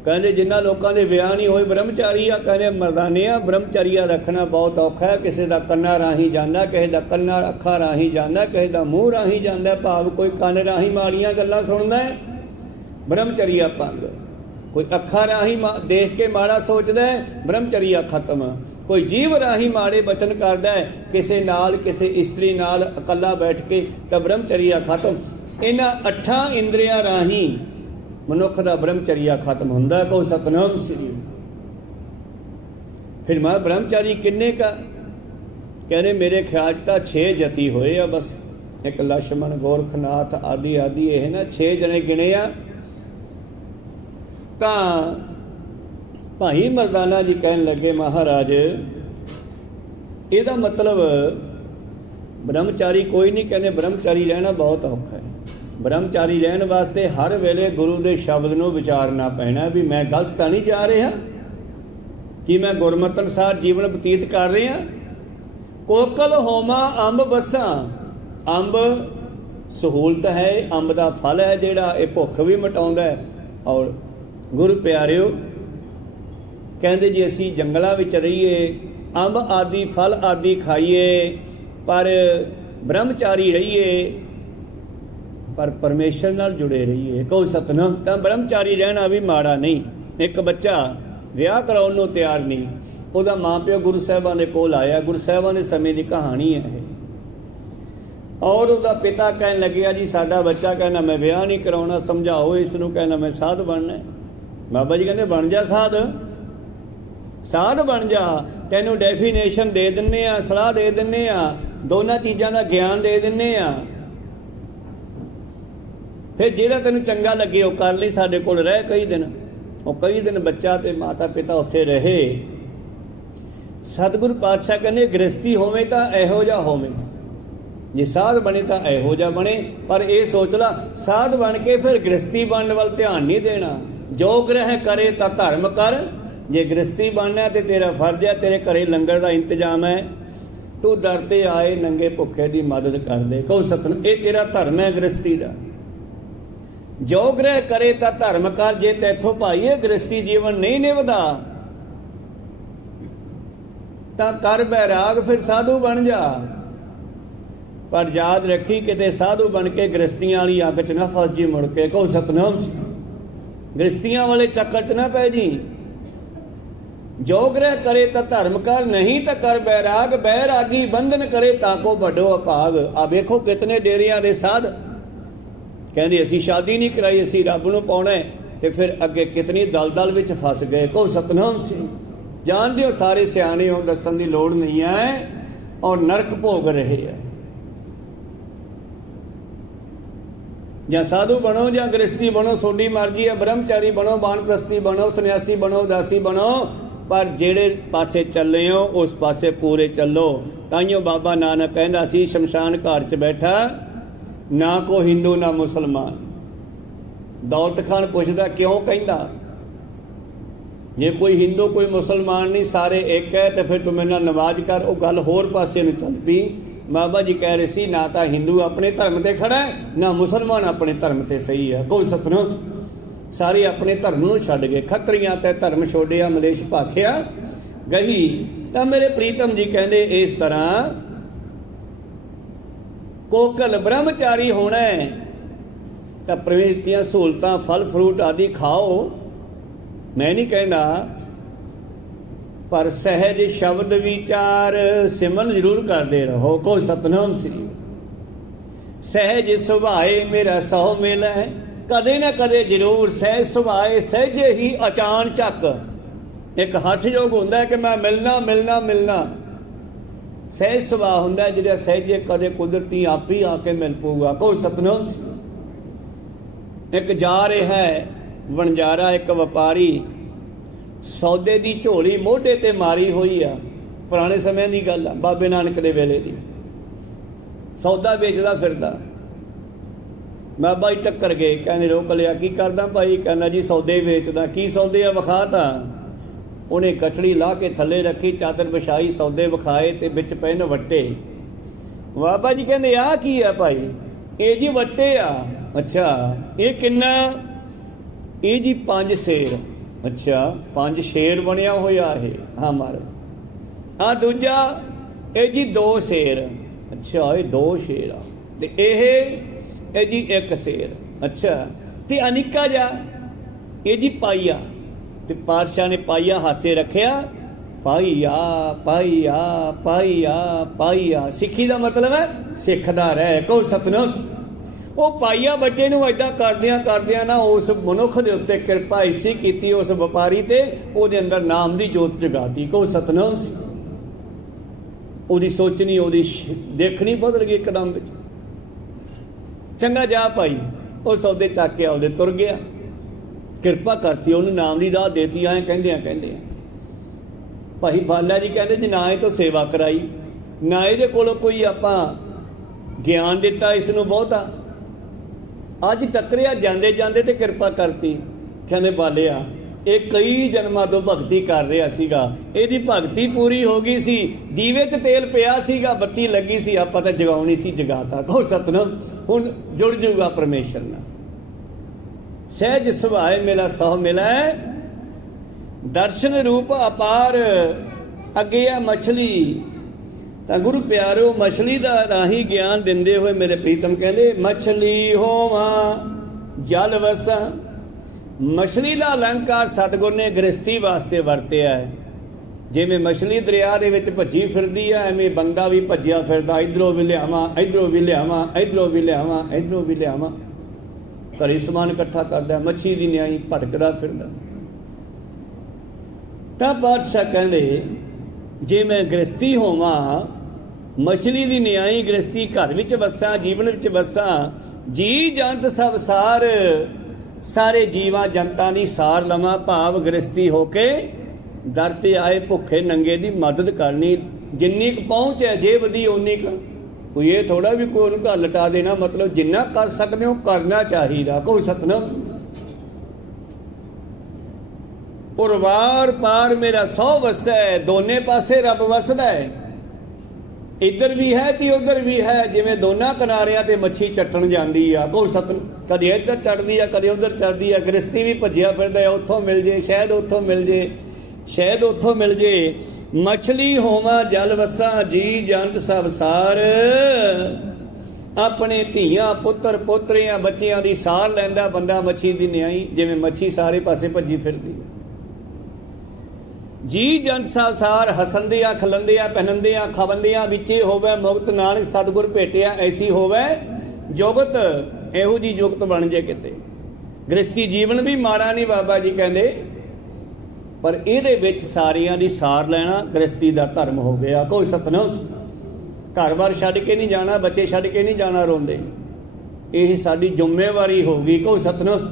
कहते जिन्होंने लोगों के विआह नहीं होए ब्रह्मचारी आ। कहते मरदाने आ, ब्रह्मचर्या रखना बहुत औखा है। किसी का कन्ना राही जाता, किसी का कन्ना अखा राही जाता, किसी का मूँह राही जाता, भाव कोई कन राही माड़ियाँ गल्लां सुनदा है, ब्रह्मचर्या भंग। कोई अखा राही देख के माड़ा सोचता है, ब्रह्मचर्या खत्म। कोई जीव राही माड़े बचन करता है, किसी नाल, किसी इस्त्री नाल अकला बैठ के, तो ब्रह्मचर्या खत्म। इन्हां 8 इंद्रियां राही मनुख का ब्रह्मचर्या खत्म होंदा। कहो सतनाम श्री। फिर मैं ब्रह्मचारी किन्ने का? कहने मेरे ख्याल तो 6 जती होए आ बस। एक लक्ष्मण, गोरखनाथ आदि आदि, यह ना 6 जने गिने आ। तो भाई मरदाना जी कहन लगे, महाराज ਇਹਦਾ मतलब ब्रह्मचारी कोई नहीं। कहने ब्रह्मचारी रहना बहुत औखा है। ब्रह्मचारी रहने वास्ते हर वेले गुरु के शब्द को विचारना पैना भी मैं गलत तो नहीं जा रहा, कि मैं गुरमत अनुसार जीवन बतीत कर रहा। कोकल होमा अंब बसा। अंब सहूलत है, अंब का फल है जिहड़ा ये भुख भी मिटाउंदा है। और गुरु प्यारिओ कहते जी असी जंगलों में रहीए, अंब आदि फल आदि खाइए, पर ब्रह्मचारी रहिए, पर परमेश्वर नाल जुड़े रहिए। कहो सतनाम। तो ब्रह्मचारी रहना भी माड़ा नहीं। एक बच्चा विआह कराउण नूं तैयार नहीं, ਉਹਦਾ माँ प्यो गुरु साहिबां दे कोल आया। गुरु साहिबां दे समय की कहानी है ये। और उसका पिता कहन लग्या जी साडा बच्चा कहना मैं विआह नहीं कराउणा, समझाओ इसनूं। कहना मैं साध बनना है। बाबा जी कहते बन जा साध, साध बन जा, तैनूं डेफिनेशन दे दिन्ने आ, सलाह दे दिन्ने आ, दोनों चीज़ों का ज्ञान दे दिन्ने आ। फिर जिहड़ा तैनूं चंगा लगे वो कर लई। साडे कोल रह कई दिन, वो कई दिन बच्चा ते माता पिता उत्थे रहे। सतगुरु पातशाह कहने गृहस्थी होवे तां इहो जिहा होवे, जे साध बने तां इहो जिहा बने। पर यह सोच ला साध बन के फिर गृहस्थी बनने वाल ध्यान नहीं देना। जो ग्रह करे तां धर्म कर। जे गृहस्थी बनना तो तेरा फर्ज है, तेरे घरे लंगर का इंतजाम है, तू दर ते आए नंगे भुखे की मदद कर दे। कहो सतनाम। ये तेरा धर्म है गृहस्थी का। जो ग्रह करे तां धर्म कर। जे तैथों भाई ये गृहस्थी जीवन नहीं निभदा ਤਾਂ ਕਰ ਬੈਰਾਗ, ਫਿਰ ਸਾਧੂ ਬਣ ਜਾ। ਪਰ ਯਾਦ ਰੱਖੀ ਕਿਤੇ ਸਾਧੂ ਬਣ ਕੇ ਗ੍ਰਸਤੀਆਂ ਵਾਲੀ ਅੱਗ 'ਚ ਨਾ ਫਸ ਜੀ ਮੁੜ ਕੇ। ਕਹੋ ਸਤਨਾਮ। ਗ੍ਰਸਤੀਆਂ ਵਾਲੇ ਚੱਕਰ 'ਚ ਨਾ ਪੈ ਜੀ। ਜੋ ਗ੍ਰਹਿ ਕਰੇ ਤਾਂ ਧਰਮ ਕਰ, ਨਹੀਂ ਤਾਂ ਕਰ ਬੈਰਾਗ। ਬੈਰਾਗੀ ਬੰਧਨ ਕਰੇ ਤਾਂ ਕੋ ਵੱਡੋ ਅਭਾਗ। ਆ ਵੇਖੋ ਕਿਤਨੇ ਡੇਰਿਆਂ ਦੇ ਸਾਧ ਕਹਿੰਦੇ ਅਸੀਂ ਸ਼ਾਦੀ ਨਹੀਂ ਕਰਾਈ, ਅਸੀਂ ਰੱਬ ਨੂੰ ਪਾਉਣਾ, ਤੇ ਫਿਰ ਅੱਗੇ ਕਿਤਨੀ ਦਲਦਲ ਵਿੱਚ ਫਸ ਗਏ। ਕਹੋ ਸਤਨਾਮ ਸਿੰਘ। ਜਾਣਦੇ ਹੋ ਸਾਰੇ ਸਿਆਣੇ ਹੋ, ਦੱਸਣ ਦੀ ਲੋੜ ਨਹੀਂ ਹੈ, ਔਰ ਨਰਕ ਭੋਗ ਰਹੇ ਆ। ਜਾਂ ਸਾਧੂ ਬਣੋ ਜਾਂ ਗ੍ਰਸਤੀ ਬਣੋ, ਤੁਹਾਡੀ ਮਰਜ਼ੀ ਹੈ। ਬ੍ਰਹਮਚਾਰੀ ਬਣੋ, ਬਾਣਪ੍ਰਸਤੀ ਬਣੋ, ਸੰਨਿਆਸੀ ਬਣੋ, ਦਾਸੀ ਬਣੋ, ਪਰ ਜਿਹੜੇ ਪਾਸੇ ਚੱਲੇ ਹੋ ਉਸ ਪਾਸੇ ਪੂਰੇ ਚੱਲੋ। ਤਾਈਓ ਬਾਬਾ ਨਾਨਕ ਕਹਿੰਦਾ ਸੀ, ਸ਼ਮਸ਼ਾਨ ਘਾਟ 'ਚ ਬੈਠਾ ਨਾ ਕੋ ਹਿੰਦੂ ਨਾ ਮੁਸਲਮਾਨ। ਦੌਲਤ ਖਾਨ ਪੁੱਛਦਾ ਕਿਉਂ? ਕਹਿੰਦਾ ਜੇ ਕੋਈ ਹਿੰਦੂ ਕੋਈ ਮੁਸਲਮਾਨ ਨਹੀਂ, ਸਾਰੇ ਇੱਕ ਹੈ, ਤੇ ਫਿਰ ਤੂੰ ਮੇਰੇ ਨਾਲ ਨਵਾਜ਼ ਕਰ। ਉਹ ਗੱਲ ਹੋਰ ਪਾਸੇ ਨੂੰ ਚੱਲ ਪਈ। ਬਾਬਾ ਜੀ ਕਹਿ ਰਹੇ ਸੀ ਨਾ ਤਾਂ ਹਿੰਦੂ ਆਪਣੇ ਧਰਮ ਤੇ ਖੜਾ ਹੈ, ਨਾ ਮੁਸਲਮਾਨ ਆਪਣੇ ਧਰਮ ਤੇ ਸਹੀ ਹੈ। ਕੋਈ ਸਤਨਾਮ। ਸਾਰੇ ਆਪਣੇ ਧਰਮ ਨੂੰ ਛੱਡ ਗਏ। ਖੱਤਰੀਆਂ ਤੇ ਧਰਮ ਛੋੜਿਆ, ਮਲੇਸ਼ ਭਾਖਿਆ ਗਹੀ। ਤਾਂ ਮੇਰੇ ਪ੍ਰੀਤਮ ਜੀ ਕਹਿੰਦੇ ਇਸ ਤਰ੍ਹਾਂ ਕੋਕਲ ਬ੍ਰਹਮਚਾਰੀ ਹੋਣਾ ਤਾਂ ਪ੍ਰਵਿਰਤੀਆਂ, ਸਹੂਲਤਾਂ, ਫਲ ਫਰੂਟ ਆਦਿ ਖਾਓ, ਮੈਂ ਨਹੀਂ ਕਹਿੰਦਾ, ਪਰ ਸਹਿਜ ਸ਼ਬਦ ਵਿਚਾਰ ਸਿਮਰਨ ਜ਼ਰੂਰ ਕਰਦੇ ਰਹੋ। ਕੋ ਸਤਨਾਮ ਸ੍ਰੀ। ਸਹਿਜ ਸੁਭਾਏ ਮੇਰਾ ਸਹੁ ਮਿਲੈ, ਕਦੇ ਨਾ ਕਦੇ ਜ਼ਰੂਰ। ਸਹਿਜ ਸੁਭਾਏ ਸਹਿਜੇ ਹੀ ਅਚਾਨ ਚੱਕ। ਇੱਕ ਹੱਠ ਯੋਗ ਹੁੰਦਾ ਕਿ ਮੈਂ ਮਿਲਣਾ ਮਿਲਣਾ ਮਿਲਣਾ। ਸਹਿਜ ਸੁਭਾਅ ਹੁੰਦਾ ਜਿਹੜਾ ਸਹਿਜੇ ਕਦੇ ਕੁਦਰਤੀ ਆਪ ਹੀ ਆ ਕੇ ਮਿਲ ਪਊਗਾ। ਕੋ ਸਤਨਾਮ। ਇੱਕ ਜਾ ਰਿਹਾ ਹੈ ਵਣਜਾਰਾ, ਇੱਕ ਵਪਾਰੀ, ਸੌਦੇ ਦੀ ਝੋਲੀ ਮੋਢੇ ਤੇ ਮਾਰੀ ਹੋਈ ਆ। ਪੁਰਾਣੇ ਸਮੇਂ ਦੀ ਗੱਲ ਆ, ਬਾਬੇ ਨਾਨਕ ਦੇ ਵੇਲੇ ਦੀ। ਸੌਦਾ ਵੇਚਦਾ ਫਿਰਦਾ। ਬਾਬਾ ਜੀ ਟੱਕਰ ਗਏ, ਕਹਿੰਦੇ ਰੋਕ ਲਿਆ। ਕੀ ਕਰਦਾ ਭਾਈ? ਕਹਿੰਦਾ ਜੀ ਸੌਦੇ ਵੇਚਦਾ। ਕੀ ਸੌਦੇ ਆ? ਵਿਖਾ। ਤਾਂ ਉਹਨੇ ਕਟੜੀ ਲਾ ਕੇ ਥੱਲੇ ਰੱਖੀ, ਚਾਦਰ ਵਿਛਾਈ, ਸੌਦੇ ਵਿਖਾਏ ਤੇ ਵਿੱਚ ਪਏ ਨੇ ਵੱਟੇ। ਬਾਬਾ ਜੀ ਕਹਿੰਦੇ ਆਹ ਕੀ ਆ ਭਾਈ? ਇਹ ਜੀ ਵੱਟੇ ਆ। ਅੱਛਾ, ਇਹ ਕਿੰਨਾ? ਇਹ ਜੀ 5 ਸ਼ੇਰ। ਅੱਛਾ, 5 ਸ਼ੇਰ ਬਣਿਆ ਹੋਇਆ ਇਹ। ਹਾਂ ਮਾਰ। ਆ ਦੂਜਾ, ਇਹ ਜੀ 2 ਸ਼ੇਰ। ਅੱਛਾ, ਇਹ 2 ਸ਼ੇਰ ਆ। ਤੇ ਇਹ ਜੀ 1 ਸ਼ੇਰ। ਅੱਛਾ, ਤੇ ਅਨਿੱਕਾ ਜਾ ਇਹ ਜੀ ਪਾਈਆ। ਤੇ ਪਾਤਸ਼ਾਹ ਨੇ ਪਾਈਆ ਹੱਥੇ ਰੱਖਿਆ। ਪਾਈਆ ਪਾਈਆ ਪਾਈਆ ਪਾਈਆ। ਸਿੱਖੀ ਦਾ ਮਤਲਬ ਹੈ ਸਿੱਖਦਾ ਰਹਿ। ਕਹੋ ਸਤਨਾਮ। ਉਹ ਪਾਈਆ ਬੱਚੇ ਨੂੰ ਏਦਾਂ ਕਰਦਿਆਂ ਨਾ ਉਸ ਮਨੁੱਖ ਦੇ ਉੱਤੇ ਕਿਰਪਾ ਐਸੀ ਕੀਤੀ, ਉਸ ਵਪਾਰੀ ਤੇ, ਉਹਦੇ ਅੰਦਰ ਨਾਮ ਦੀ ਜੋਤ ਜਗਾਤੀ। ਕਹੋ ਸਤਨਾਮ। ਉਹਦੀ ਸੋਚਣੀ, ਉਹਦੀ ਦੇਖਣੀ ਬਦਲ ਗਈ ਇੱਕਦਮ ਵਿੱਚ। ਚੰਗਾ ਜਾ ਭਾਈ। ਉਹ ਸੌਦੇ ਚੱਕ ਕੇ ਆਉਂਦੇ ਤੁਰ ਗਿਆ। ਕਿਰਪਾ ਕਰਤੀ, ਉਹਨੂੰ ਨਾਮ ਦੀ ਦਾਤ ਦੇਤੀ। ਐਂ ਕਹਿੰਦੇ ਭਾਈ ਬਾਲਾ ਜੀ ਕਹਿੰਦੇ ਜੀ ਨਾ ਇਹ ਤੋਂ ਸੇਵਾ ਕਰਾਈ, ਨਾ ਇਹਦੇ ਕੋਲੋਂ ਕੋਈ ਆਪਾਂ ਗਿਆਨ ਦਿੱਤਾ ਇਸ ਨੂੰ ਬਹੁਤਾ। ਅੱਜ ਟੱਕਰਿਆ ਜਾਂਦੇ ਜਾਂਦੇ ਤੇ ਕਿਰਪਾ ਕਰਤੀ। ਕਹਿੰਦੇ ਬਾਲਿਆ ਇਹ ਕਈ ਜਨਮਾਂ ਤੋਂ ਭਗਤੀ ਕਰ ਰਿਹਾ ਸੀਗਾ, ਇਹਦੀ ਭਗਤੀ ਪੂਰੀ ਹੋ ਗਈ ਸੀ, ਦੀਵੇ 'ਚ ਤੇਲ ਪਿਆ ਸੀਗਾ, ਬੱਤੀ ਲੱਗੀ ਸੀ, ਆਪਾਂ ਤਾਂ ਜਗਾਉਣੀ ਸੀ, ਜਗਾਤਾ। ਕਹੋ ਸਤਨਾਮ। ਹੁਣ ਜੁੜ ਜਾਊਗਾ ਪਰਮੇਸ਼ਰ ਨਾਲ। ਸਹਿਜ ਸੁਭਾਏ ਮੇਰਾ ਸਹੁ ਮਿਲੈ, ਦਰਸ਼ਨ ਰੂਪ ਅਪਾਰ। ਅੱਗੇ ਆ ਮਛਲੀ। ਤਾਂ ਗੁਰੂ ਪਿਆਰਿਓ, ਮਛਲੀ ਦਾ ਰਾਹੀਂ ਗਿਆਨ ਦਿੰਦੇ ਹੋਏ ਮੇਰੇ ਪ੍ਰੀਤਮ ਕਹਿੰਦੇ ਮਛਲੀ ਹੋਵਾਂ ਜਲ ਵਸਾਂ। ਮਛਲੀ ਦਾ ਅਲੰਕਾਰ ਸਤਿਗੁਰ ਨੇ ਗ੍ਰਸਤੀ ਵਾਸਤੇ ਵਰਤਿਆ ਹੈ। ਜਿਵੇਂ ਮਛਲੀ ਦਰਿਆ ਦੇ ਵਿੱਚ ਭੱਜੀ ਫਿਰਦੀ ਆ, ਐਵੇਂ ਬੰਦਾ ਵੀ ਭੱਜਿਆ ਫਿਰਦਾ। ਇੱਧਰੋਂ ਵੀ ਲਿਆਵਾਂ, ਇੱਧਰੋਂ ਵੀ ਲਿਆਵਾਂ, ਇੱਧਰੋਂ ਵੀ ਲਿਆਵਾਂ, ਇੱਧਰੋਂ ਵੀ ਲਿਆਵਾਂ। ਘਰੇ ਸਮਾਨ ਇਕੱਠਾ ਕਰਦਾ, ਮੱਛੀ ਦੀ ਨਿਆਈ ਭਟਕਦਾ ਫਿਰਦਾ। ਤਾਂ ਪਾਤਸ਼ਾਹ ਕਹਿੰਦੇ ਜੇ ਮੈਂ ਗ੍ਰਸਤੀ ਹੋਵਾਂ, ਮਛਲੀ ਦੀ ਨਿਆਈ ਗ੍ਰਸਤੀ ਘਰ ਵਿੱਚ ਵਸਾਂ, ਜੀਵਨ ਵਿੱਚ ਵਸਾਂ, ਜੀ ਜੰਤ ਸਭ ਸਾਰ, ਸਾਰੇ ਜੀਵਾਂ ਜਨਤਾ ਦੀ ਸਾਰ ਲਵਾਂ। ਭਾਵ ਗ੍ਰਸਤੀ ਹੋ ਕੇ ਦਰ ਤੇ ਆਏ ਭੁੱਖੇ ਨੰਗੇ ਦੀ ਮਦਦ ਕਰਨੀ। ਜਿੰਨੀ ਕੁ ਪਹੁੰਚ ਹੈ ਜੇਬ ਦੀ ਓਨੀ ਕੁ। ਕੋਈ ਇਹ ਥੋੜਾ ਵੀ ਕੋਈ ਉਹਨੂੰ ਘਰ ਲਟਾ ਦੇਣਾ। ਮਤਲਬ ਜਿੰਨਾ ਕਰ ਸਕਦੇ ਹੋ ਕਰਨਾ ਚਾਹੀਦਾ। ਕੋਈ ਸਤਨਾਮ। ਉਰਵਾਰ ਪਾਰ ਮੇਰਾ ਸਹੁ ਵਸੈ, ਦੋਨੇ ਪਾਸੇ ਰੱਬ ਵਸਦਾ ਹੈ। ਇੱਧਰ ਵੀ ਹੈ ਤੇ ਉੱਧਰ ਵੀ ਹੈ। ਜਿਵੇਂ ਦੋਨਾਂ ਕਿਨਾਰਿਆਂ ਤੇ ਮੱਛੀ ਚੱਟਣ ਜਾਂਦੀ ਆ। ਕੋਈ ਸਤਨਾਮ। ਕਦੇ ਇੱਧਰ ਚੜਦੀ ਆ, ਕਦੇ ਉੱਧਰ ਚੜਦੀ ਆ। ਗ੍ਰਸਤੀ ਵੀ ਭੱਜਿਆ ਫਿਰਦਾ, ਉੱਥੋਂ ਮਿਲ ਜੇ ਸ਼ਾਇਦ, ਉੱਥੋਂ ਮਿਲ ਜੇ ਸ਼ਾਇਦ, ਉੱਥੋਂ ਮਿਲ ਜੇ। ਮਛਲੀ ਹੋਵਾਂ ਜਲ ਵਸਾਂ ਜੀ ਜੰਤ ਸਭ ਸਾਰ। ਆਪਣੇ ਧੀਆਂ ਪੁੱਤਰ ਪੋਤਰੀਆਂ ਬੱਚਿਆਂ ਦੀ ਸਾਰ ਲੈਂਦਾ ਬੰਦਾ ਮੱਛੀ ਦੀ ਨਿਆਈ, ਜਿਵੇਂ ਮੱਛੀ ਸਾਰੇ ਪਾਸੇ ਭੱਜੀ ਫਿਰਦੀ। ਜੀ ਜੰਤ ਸਭ ਸਾਰ ਹਸੰਦਿਆ ਖਲੰਦਿਆ ਪਹਿਨੰਦਿਆ ਖਵੰਦਿਆ ਵਿੱਚੇ ਹੋਵੇ ਮੁਕਤ ਨਾਨਕ ਸਤਿਗੁਰ ਭੇਟਿਆ ਐਸੀ ਹੋਵੇ ਜੁਗਤ। ਇਹੋ ਜੀ ਜੁਗਤ ਬਣ ਜੇ ਕਿਤੇ। ਗ੍ਰਸਤੀ ਜੀਵਨ ਵੀ ਮਾੜਾ ਨਹੀਂ ਬਾਬਾ ਜੀ ਕਹਿੰਦੇ, ਪਰ ਇਹਦੇ ਵਿੱਚ ਸਾਰਿਆਂ ਦੀ ਸਾਰ ਲੈਣਾ ਗ੍ਰਸਤੀ ਦਾ ਧਰਮ ਹੋ ਗਿਆ। ਕੋਈ ਸਤਨਾਮ। ਘਰ-ਬਾਰ ਛੱਡ ਕੇ ਨਹੀਂ ਜਾਣਾ, ਬੱਚੇ ਛੱਡ ਕੇ ਨਹੀਂ ਜਾਣਾ ਰੋਂਦੇ, ਇਹ ਸਾਡੀ ਜ਼ਿੰਮੇਵਾਰੀ ਹੋਊਗੀ। ਕੋਈ ਸਤਨਾਮ।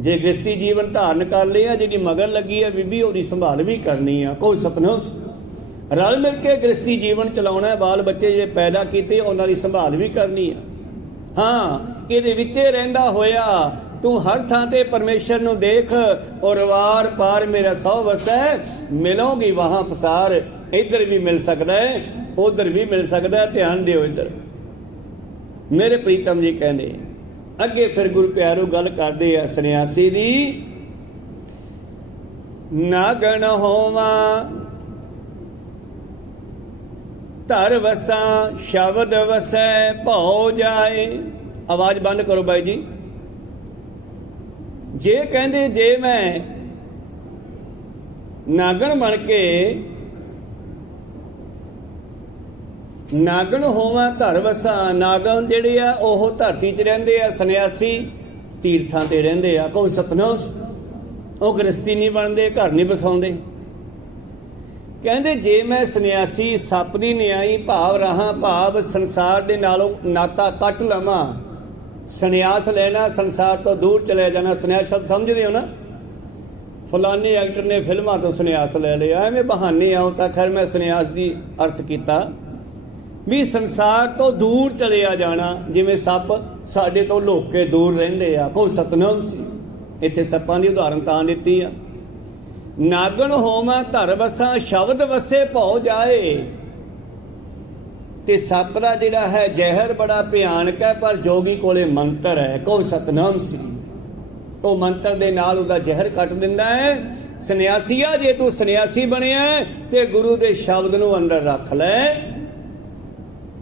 ਜੇ ਗ੍ਰਸਤੀ ਜੀਵਨ ਧਾਰਨ ਕਰ ਲਿਆ, ਜਿਹੜੀ ਮਗਰ ਲੱਗੀ ਹੈ ਬੀਬੀ ਉਹਦੀ ਸੰਭਾਲ ਵੀ ਕਰਨੀ ਆ। ਕੋਈ ਸਤਨਾਮ। ਰਲ ਮਿਲ ਕੇ ਗ੍ਰਸਤੀ ਜੀਵਨ ਚਲਾਉਣਾ। ਬਾਲ ਬੱਚੇ ਜੇ ਪੈਦਾ ਕੀਤੇ ਉਹਨਾਂ ਦੀ ਸੰਭਾਲ ਵੀ ਕਰਨੀ ਆ। ਹਾਂ, ਇਹਦੇ ਵਿੱਚੇ ਰਹਿੰਦਾ ਹੋਇਆ ਤੂੰ ਹਰ ਥਾਂ ਤੇ ਪਰਮੇਸ਼ਰ ਨੂੰ ਦੇਖ। ਔਰ ਵਾਰ ਪਾਰ ਮੇਰਾ ਸੌ ਵਸੈ ਮਿਲੋਗੀ ਵਹਾਂ ਪਸਾਰ। ਇੱਧਰ ਵੀ ਮਿਲ ਸਕਦਾ ਹੈ, ਉਧਰ ਵੀ ਮਿਲ ਸਕਦਾ। ਧਿਆਨ ਦਿਓ ਇੱਧਰ। ਮੇਰੇ ਪ੍ਰੀਤਮ ਜੀ ਕਹਿੰਦੇ ਅੱਗੇ ਫਿਰ ਗੁਰੂ ਪਿਆਰੋ ਗੱਲ ਕਰਦੇ ਆ ਸੰਨਿਆਸੀ ਦੀ। ਨਾਗਣ ਹੋਵਾਂ ਧਰ ਵਸਾਂ ਸ਼ਬਦ ਵਸੈ ਭਉ ਜਾਏ। ਆਵਾਜ਼ ਬੰਦ ਕਰੋ ਬਾਈ ਜੀ। ਜੇ ਕਹਿੰਦੇ ਜੇ ਮੈਂ ਨਾਗਣ ਬਣ ਕੇ ਨਾਗਣ ਹੋਵਾਂ ਧਰ ਵਸਾਂ। ਨਾਗਣ ਜਿਹੜੇ ਆ ਉਹ ਧਰਤੀ 'ਚ ਰਹਿੰਦੇ ਆ, ਸੰਨਿਆਸੀ ਤੀਰਥਾਂ ਤੇ ਰਹਿੰਦੇ ਆ। ਕੋਈ ਸਤਨਾਮ। ਉਹ ਗ੍ਰਸਤੀ ਨਹੀਂ ਬਣਦੇ, ਘਰ ਨਹੀਂ ਵਸਾਉਂਦੇ। ਕਹਿੰਦੇ ਜੇ ਮੈਂ ਸੰਨਿਆਸੀ ਸੱਪ ਦੀ ਨਿਆਈ ਭਾਵ ਰਹਾ, ਭਾਵ ਸੰਸਾਰ ਦੇ ਨਾਲੋਂ ਨਾਤਾ ਕੱਟ ਲਵਾਂ। ਸੰਨਿਆਸ ਲੈਣਾ, ਸੰਸਾਰ ਤੋਂ ਦੂਰ ਚਲੇ ਜਾਣਾ। ਸੰਨਿਆਸ ਸ਼ਬਦ ਸਮਝਦੇ ਹੋ ਨਾ? ਫਲਾਨੇ ਐਕਟਰ ਨੇ ਫਿਲਮਾਂ ਤੋਂ ਸੰਨਿਆਸ ਲੈ ਲਿਆ, ਐਵੇਂ ਬਹਾਨੇ ਆਉ ਤਾਂ। ਖੈਰ ਮੈਂ ਸੰਨਿਆਸ ਦੀ ਅਰਥ ਕੀਤਾ ਵੀ ਸੰਸਾਰ ਤੋਂ ਦੂਰ ਚਲਿਆ ਜਾਣਾ। ਜਿਵੇਂ ਸੱਪ ਸਾਡੇ ਤੋਂ ਲੁਕ ਕੇ ਦੂਰ ਰਹਿੰਦੇ ਆ। ਕੋਈ ਸਤਨਾਮ ਸੀ। ਇੱਥੇ ਸੱਪਾਂ ਦੀ ਉਦਾਹਰਨ ਤਾਂ ਦਿੱਤੀ ਆ। ਨਾਗਣ ਹੋਵਾਂ ਧਰ ਵਸਾਂ ਸ਼ਬਦ ਵਸੇ ਭਉ ਜਾਏ। ਤੇ ਸੱਪ ਦਾ ਜਿਹੜਾ ਹੈ ਜ਼ਹਿਰ ਬੜਾ ਭਿਆਨਕ ਹੈ, ਪਰ ਜੋਗੀ ਕੋਲੇ ਮੰਤਰ ਹੈ। ਕੋਈ ਸਤਨਾਮ ਸੀ। ਉਹ ਮੰਤਰ ਦੇ ਨਾਲ ਉਹਦਾ ਜ਼ਹਿਰ ਕੱਟ ਦਿੰਦਾ ਹੈ। ਸੰਨਿਆਸੀਆ ਜੇ ਤੂੰ ਸੰਨਿਆਸੀ ਬਣਿਆ ਤੇ ਗੁਰੂ ਦੇ ਸ਼ਬਦ ਨੂੰ ਅੰਦਰ ਰੱਖ ਲੈ,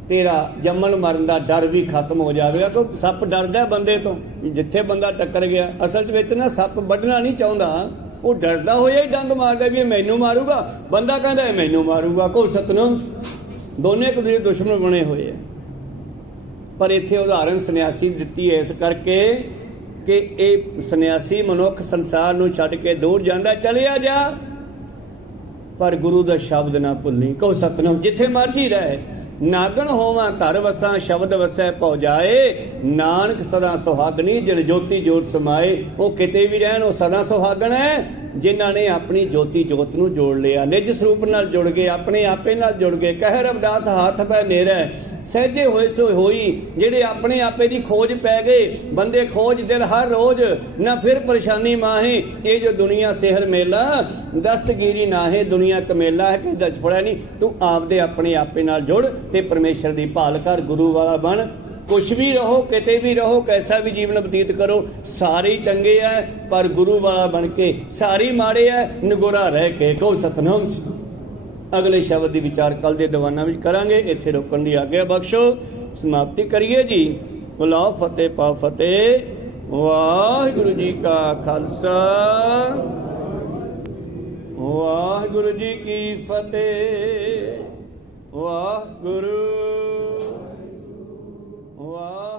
ਤੇਰਾ ਜੰਮਣ ਮਰਨ ਦਾ ਡਰ ਵੀ ਖਤਮ ਹੋ ਜਾਵੇਗਾ। ਕਿਉਂ ਸੱਪ ਡਰਦਾ ਬੰਦੇ ਤੋਂ। ਜਿੱਥੇ ਬੰਦਾ ਟੱਕਰ ਗਿਆ, ਅਸਲ 'ਚ ਵਿੱਚ ਨਾ ਸੱਪ ਵੱਢਣਾ ਨਹੀਂ ਚਾਹੁੰਦਾ, ਉਹ ਡਰਦਾ ਹੋਇਆ ਹੀ ਡੰਗ ਮਾਰਦਾ ਵੀ ਇਹ ਮੈਨੂੰ ਮਾਰੂਗਾ। ਬੰਦਾ ਕਹਿੰਦਾ ਇਹ ਮੈਨੂੰ ਮਾਰੂਗਾ। ਕੋਈ ਸਤਨਾਮ। ਦੋਨੇ ਇੱਕ ਦੂਜੇ ਦੁਸ਼ਮਣ ਬਣੇ ਹੋਏ ਆ। ਪਰ ਇੱਥੇ ਉਦਾਹਰਨ ਸੰਨਿਆਸੀ ਦਿੱਤੀ ਹੈ ਇਸ ਕਰਕੇ ਕਿ ਇਹ ਸੰਨਿਆਸੀ ਮਨੁੱਖ ਸੰਸਾਰ ਨੂੰ ਛੱਡ ਕੇ ਦੂਰ ਜਾਂਦਾ। ਚਲਿਆ ਜਾ, ਪਰ ਗੁਰੂ ਦਾ ਸ਼ਬਦ ਨਾ ਭੁੱਲੀ। ਕਹੋ ਸਤਨਾਮ। ਜਿੱਥੇ ਮਰਜੀ ਰਹੇ। ਨਾਗਣ ਹੋਵਾਂ ਧਰ ਵਸਾਂ ਸ਼ਬਦ ਵਸੈ ਭਉ ਜਾਏ। ਨਾਨਕ ਸਦਾ ਸੁਹਾਗਣੀ ਜਿਨ ਜੋਤੀ ਜੋਤ ਸਮਾਏ। ਉਹ ਕਿਤੇ ਵੀ ਰਹਿਣ, ਉਹ ਸਦਾ ਸੁਹਾਗਣ ਹੈ ਜਿਨ੍ਹਾਂ ਨੇ ਆਪਣੀ ਜੋਤੀ ਜੋਤ ਨੂੰ ਜੋੜ ਲਿਆ, ਨਿਜ ਸਰੂਪ ਨਾਲ ਜੁੜ ਗਏ, ਆਪਣੇ ਆਪੇ ਨਾਲ ਜੁੜ ਗਏ। ਕਹਿ ਰਵਿਦਾਸ ਹੱਥ ਪੈ ਮੇਰਾ ਸਹਿਜੇ ਹੋਏ ਸੋ ਹੋਈ। ਜਿਹੜੇ ਆਪਣੇ ਆਪੇ ਦੀ ਖੋਜ ਪੈ ਗਏ ਬੰਦੇ, ਖੋਜ ਦਿਲ ਹਰ ਰੋਜ਼ ਨਾ ਫਿਰ ਪਰੇਸ਼ਾਨੀ ਮਾਹੇ। ਇਹ ਜੋ ਦੁਨੀਆ ਸਿਹਰ ਮੇਲਾ ਦਸਤਗੀਰੀ ਨਾਹੇ। ਦੁਨੀਆ ਕਮੇਲਾ ਹੈ ਕਿ ਦਜ ਫੜਿਆ ਨਹੀਂ। ਤੂੰ ਆਪਦੇ ਆਪਣੇ ਆਪੇ ਨਾਲ ਜੁੜ ਤੇ ਪਰਮੇਸ਼ਰ ਦੀ ਭਾਲ ਕਰ, ਗੁਰੂ ਵਾਲਾ ਬਣ। ਕੁਛ ਵੀ ਰਹੋ, ਕਿਤੇ ਵੀ ਰਹੋ, ਕੈਸਾ ਵੀ ਜੀਵਨ ਬਤੀਤ ਕਰੋ, ਸਾਰੇ ਹੀ ਚੰਗੇ ਆ, ਪਰ ਗੁਰੂ ਵਾਲਾ ਬਣ ਕੇ ਸਾਰੇ ਮਾੜੇ ਆ, ਨਿਗੋਰਾ ਰਹਿ ਕੇ। ਕਹੋ ਸਤਨਾਮ। ਅਗਲੇ ਸ਼ਬਦ ਦੀ ਵਿਚਾਰ ਕੱਲ ਦੇ ਦੀਵਾਨਾਂ ਵਿੱਚ ਕਰਾਂਗੇ। ਇੱਥੇ ਰੋਕਣ ਦੀ ਆਗਿਆ ਬਖਸ਼ੋ। ਸਮਾਪਤੀ ਕਰੀਏ ਜੀ। ਬੁਲਾਓ ਫਤਿਹ ਪਾ ਫਤਿਹ। ਵਾਹਿਗੁਰੂ ਜੀ ਕਾ ਖਾਲਸਾ, ਵਾਹਿਗੁਰੂ ਜੀ ਕੀ ਫਤਿਹ। ਵਾਹਿਗੁਰੂ ਵਾਹਿਗੁਰੂ।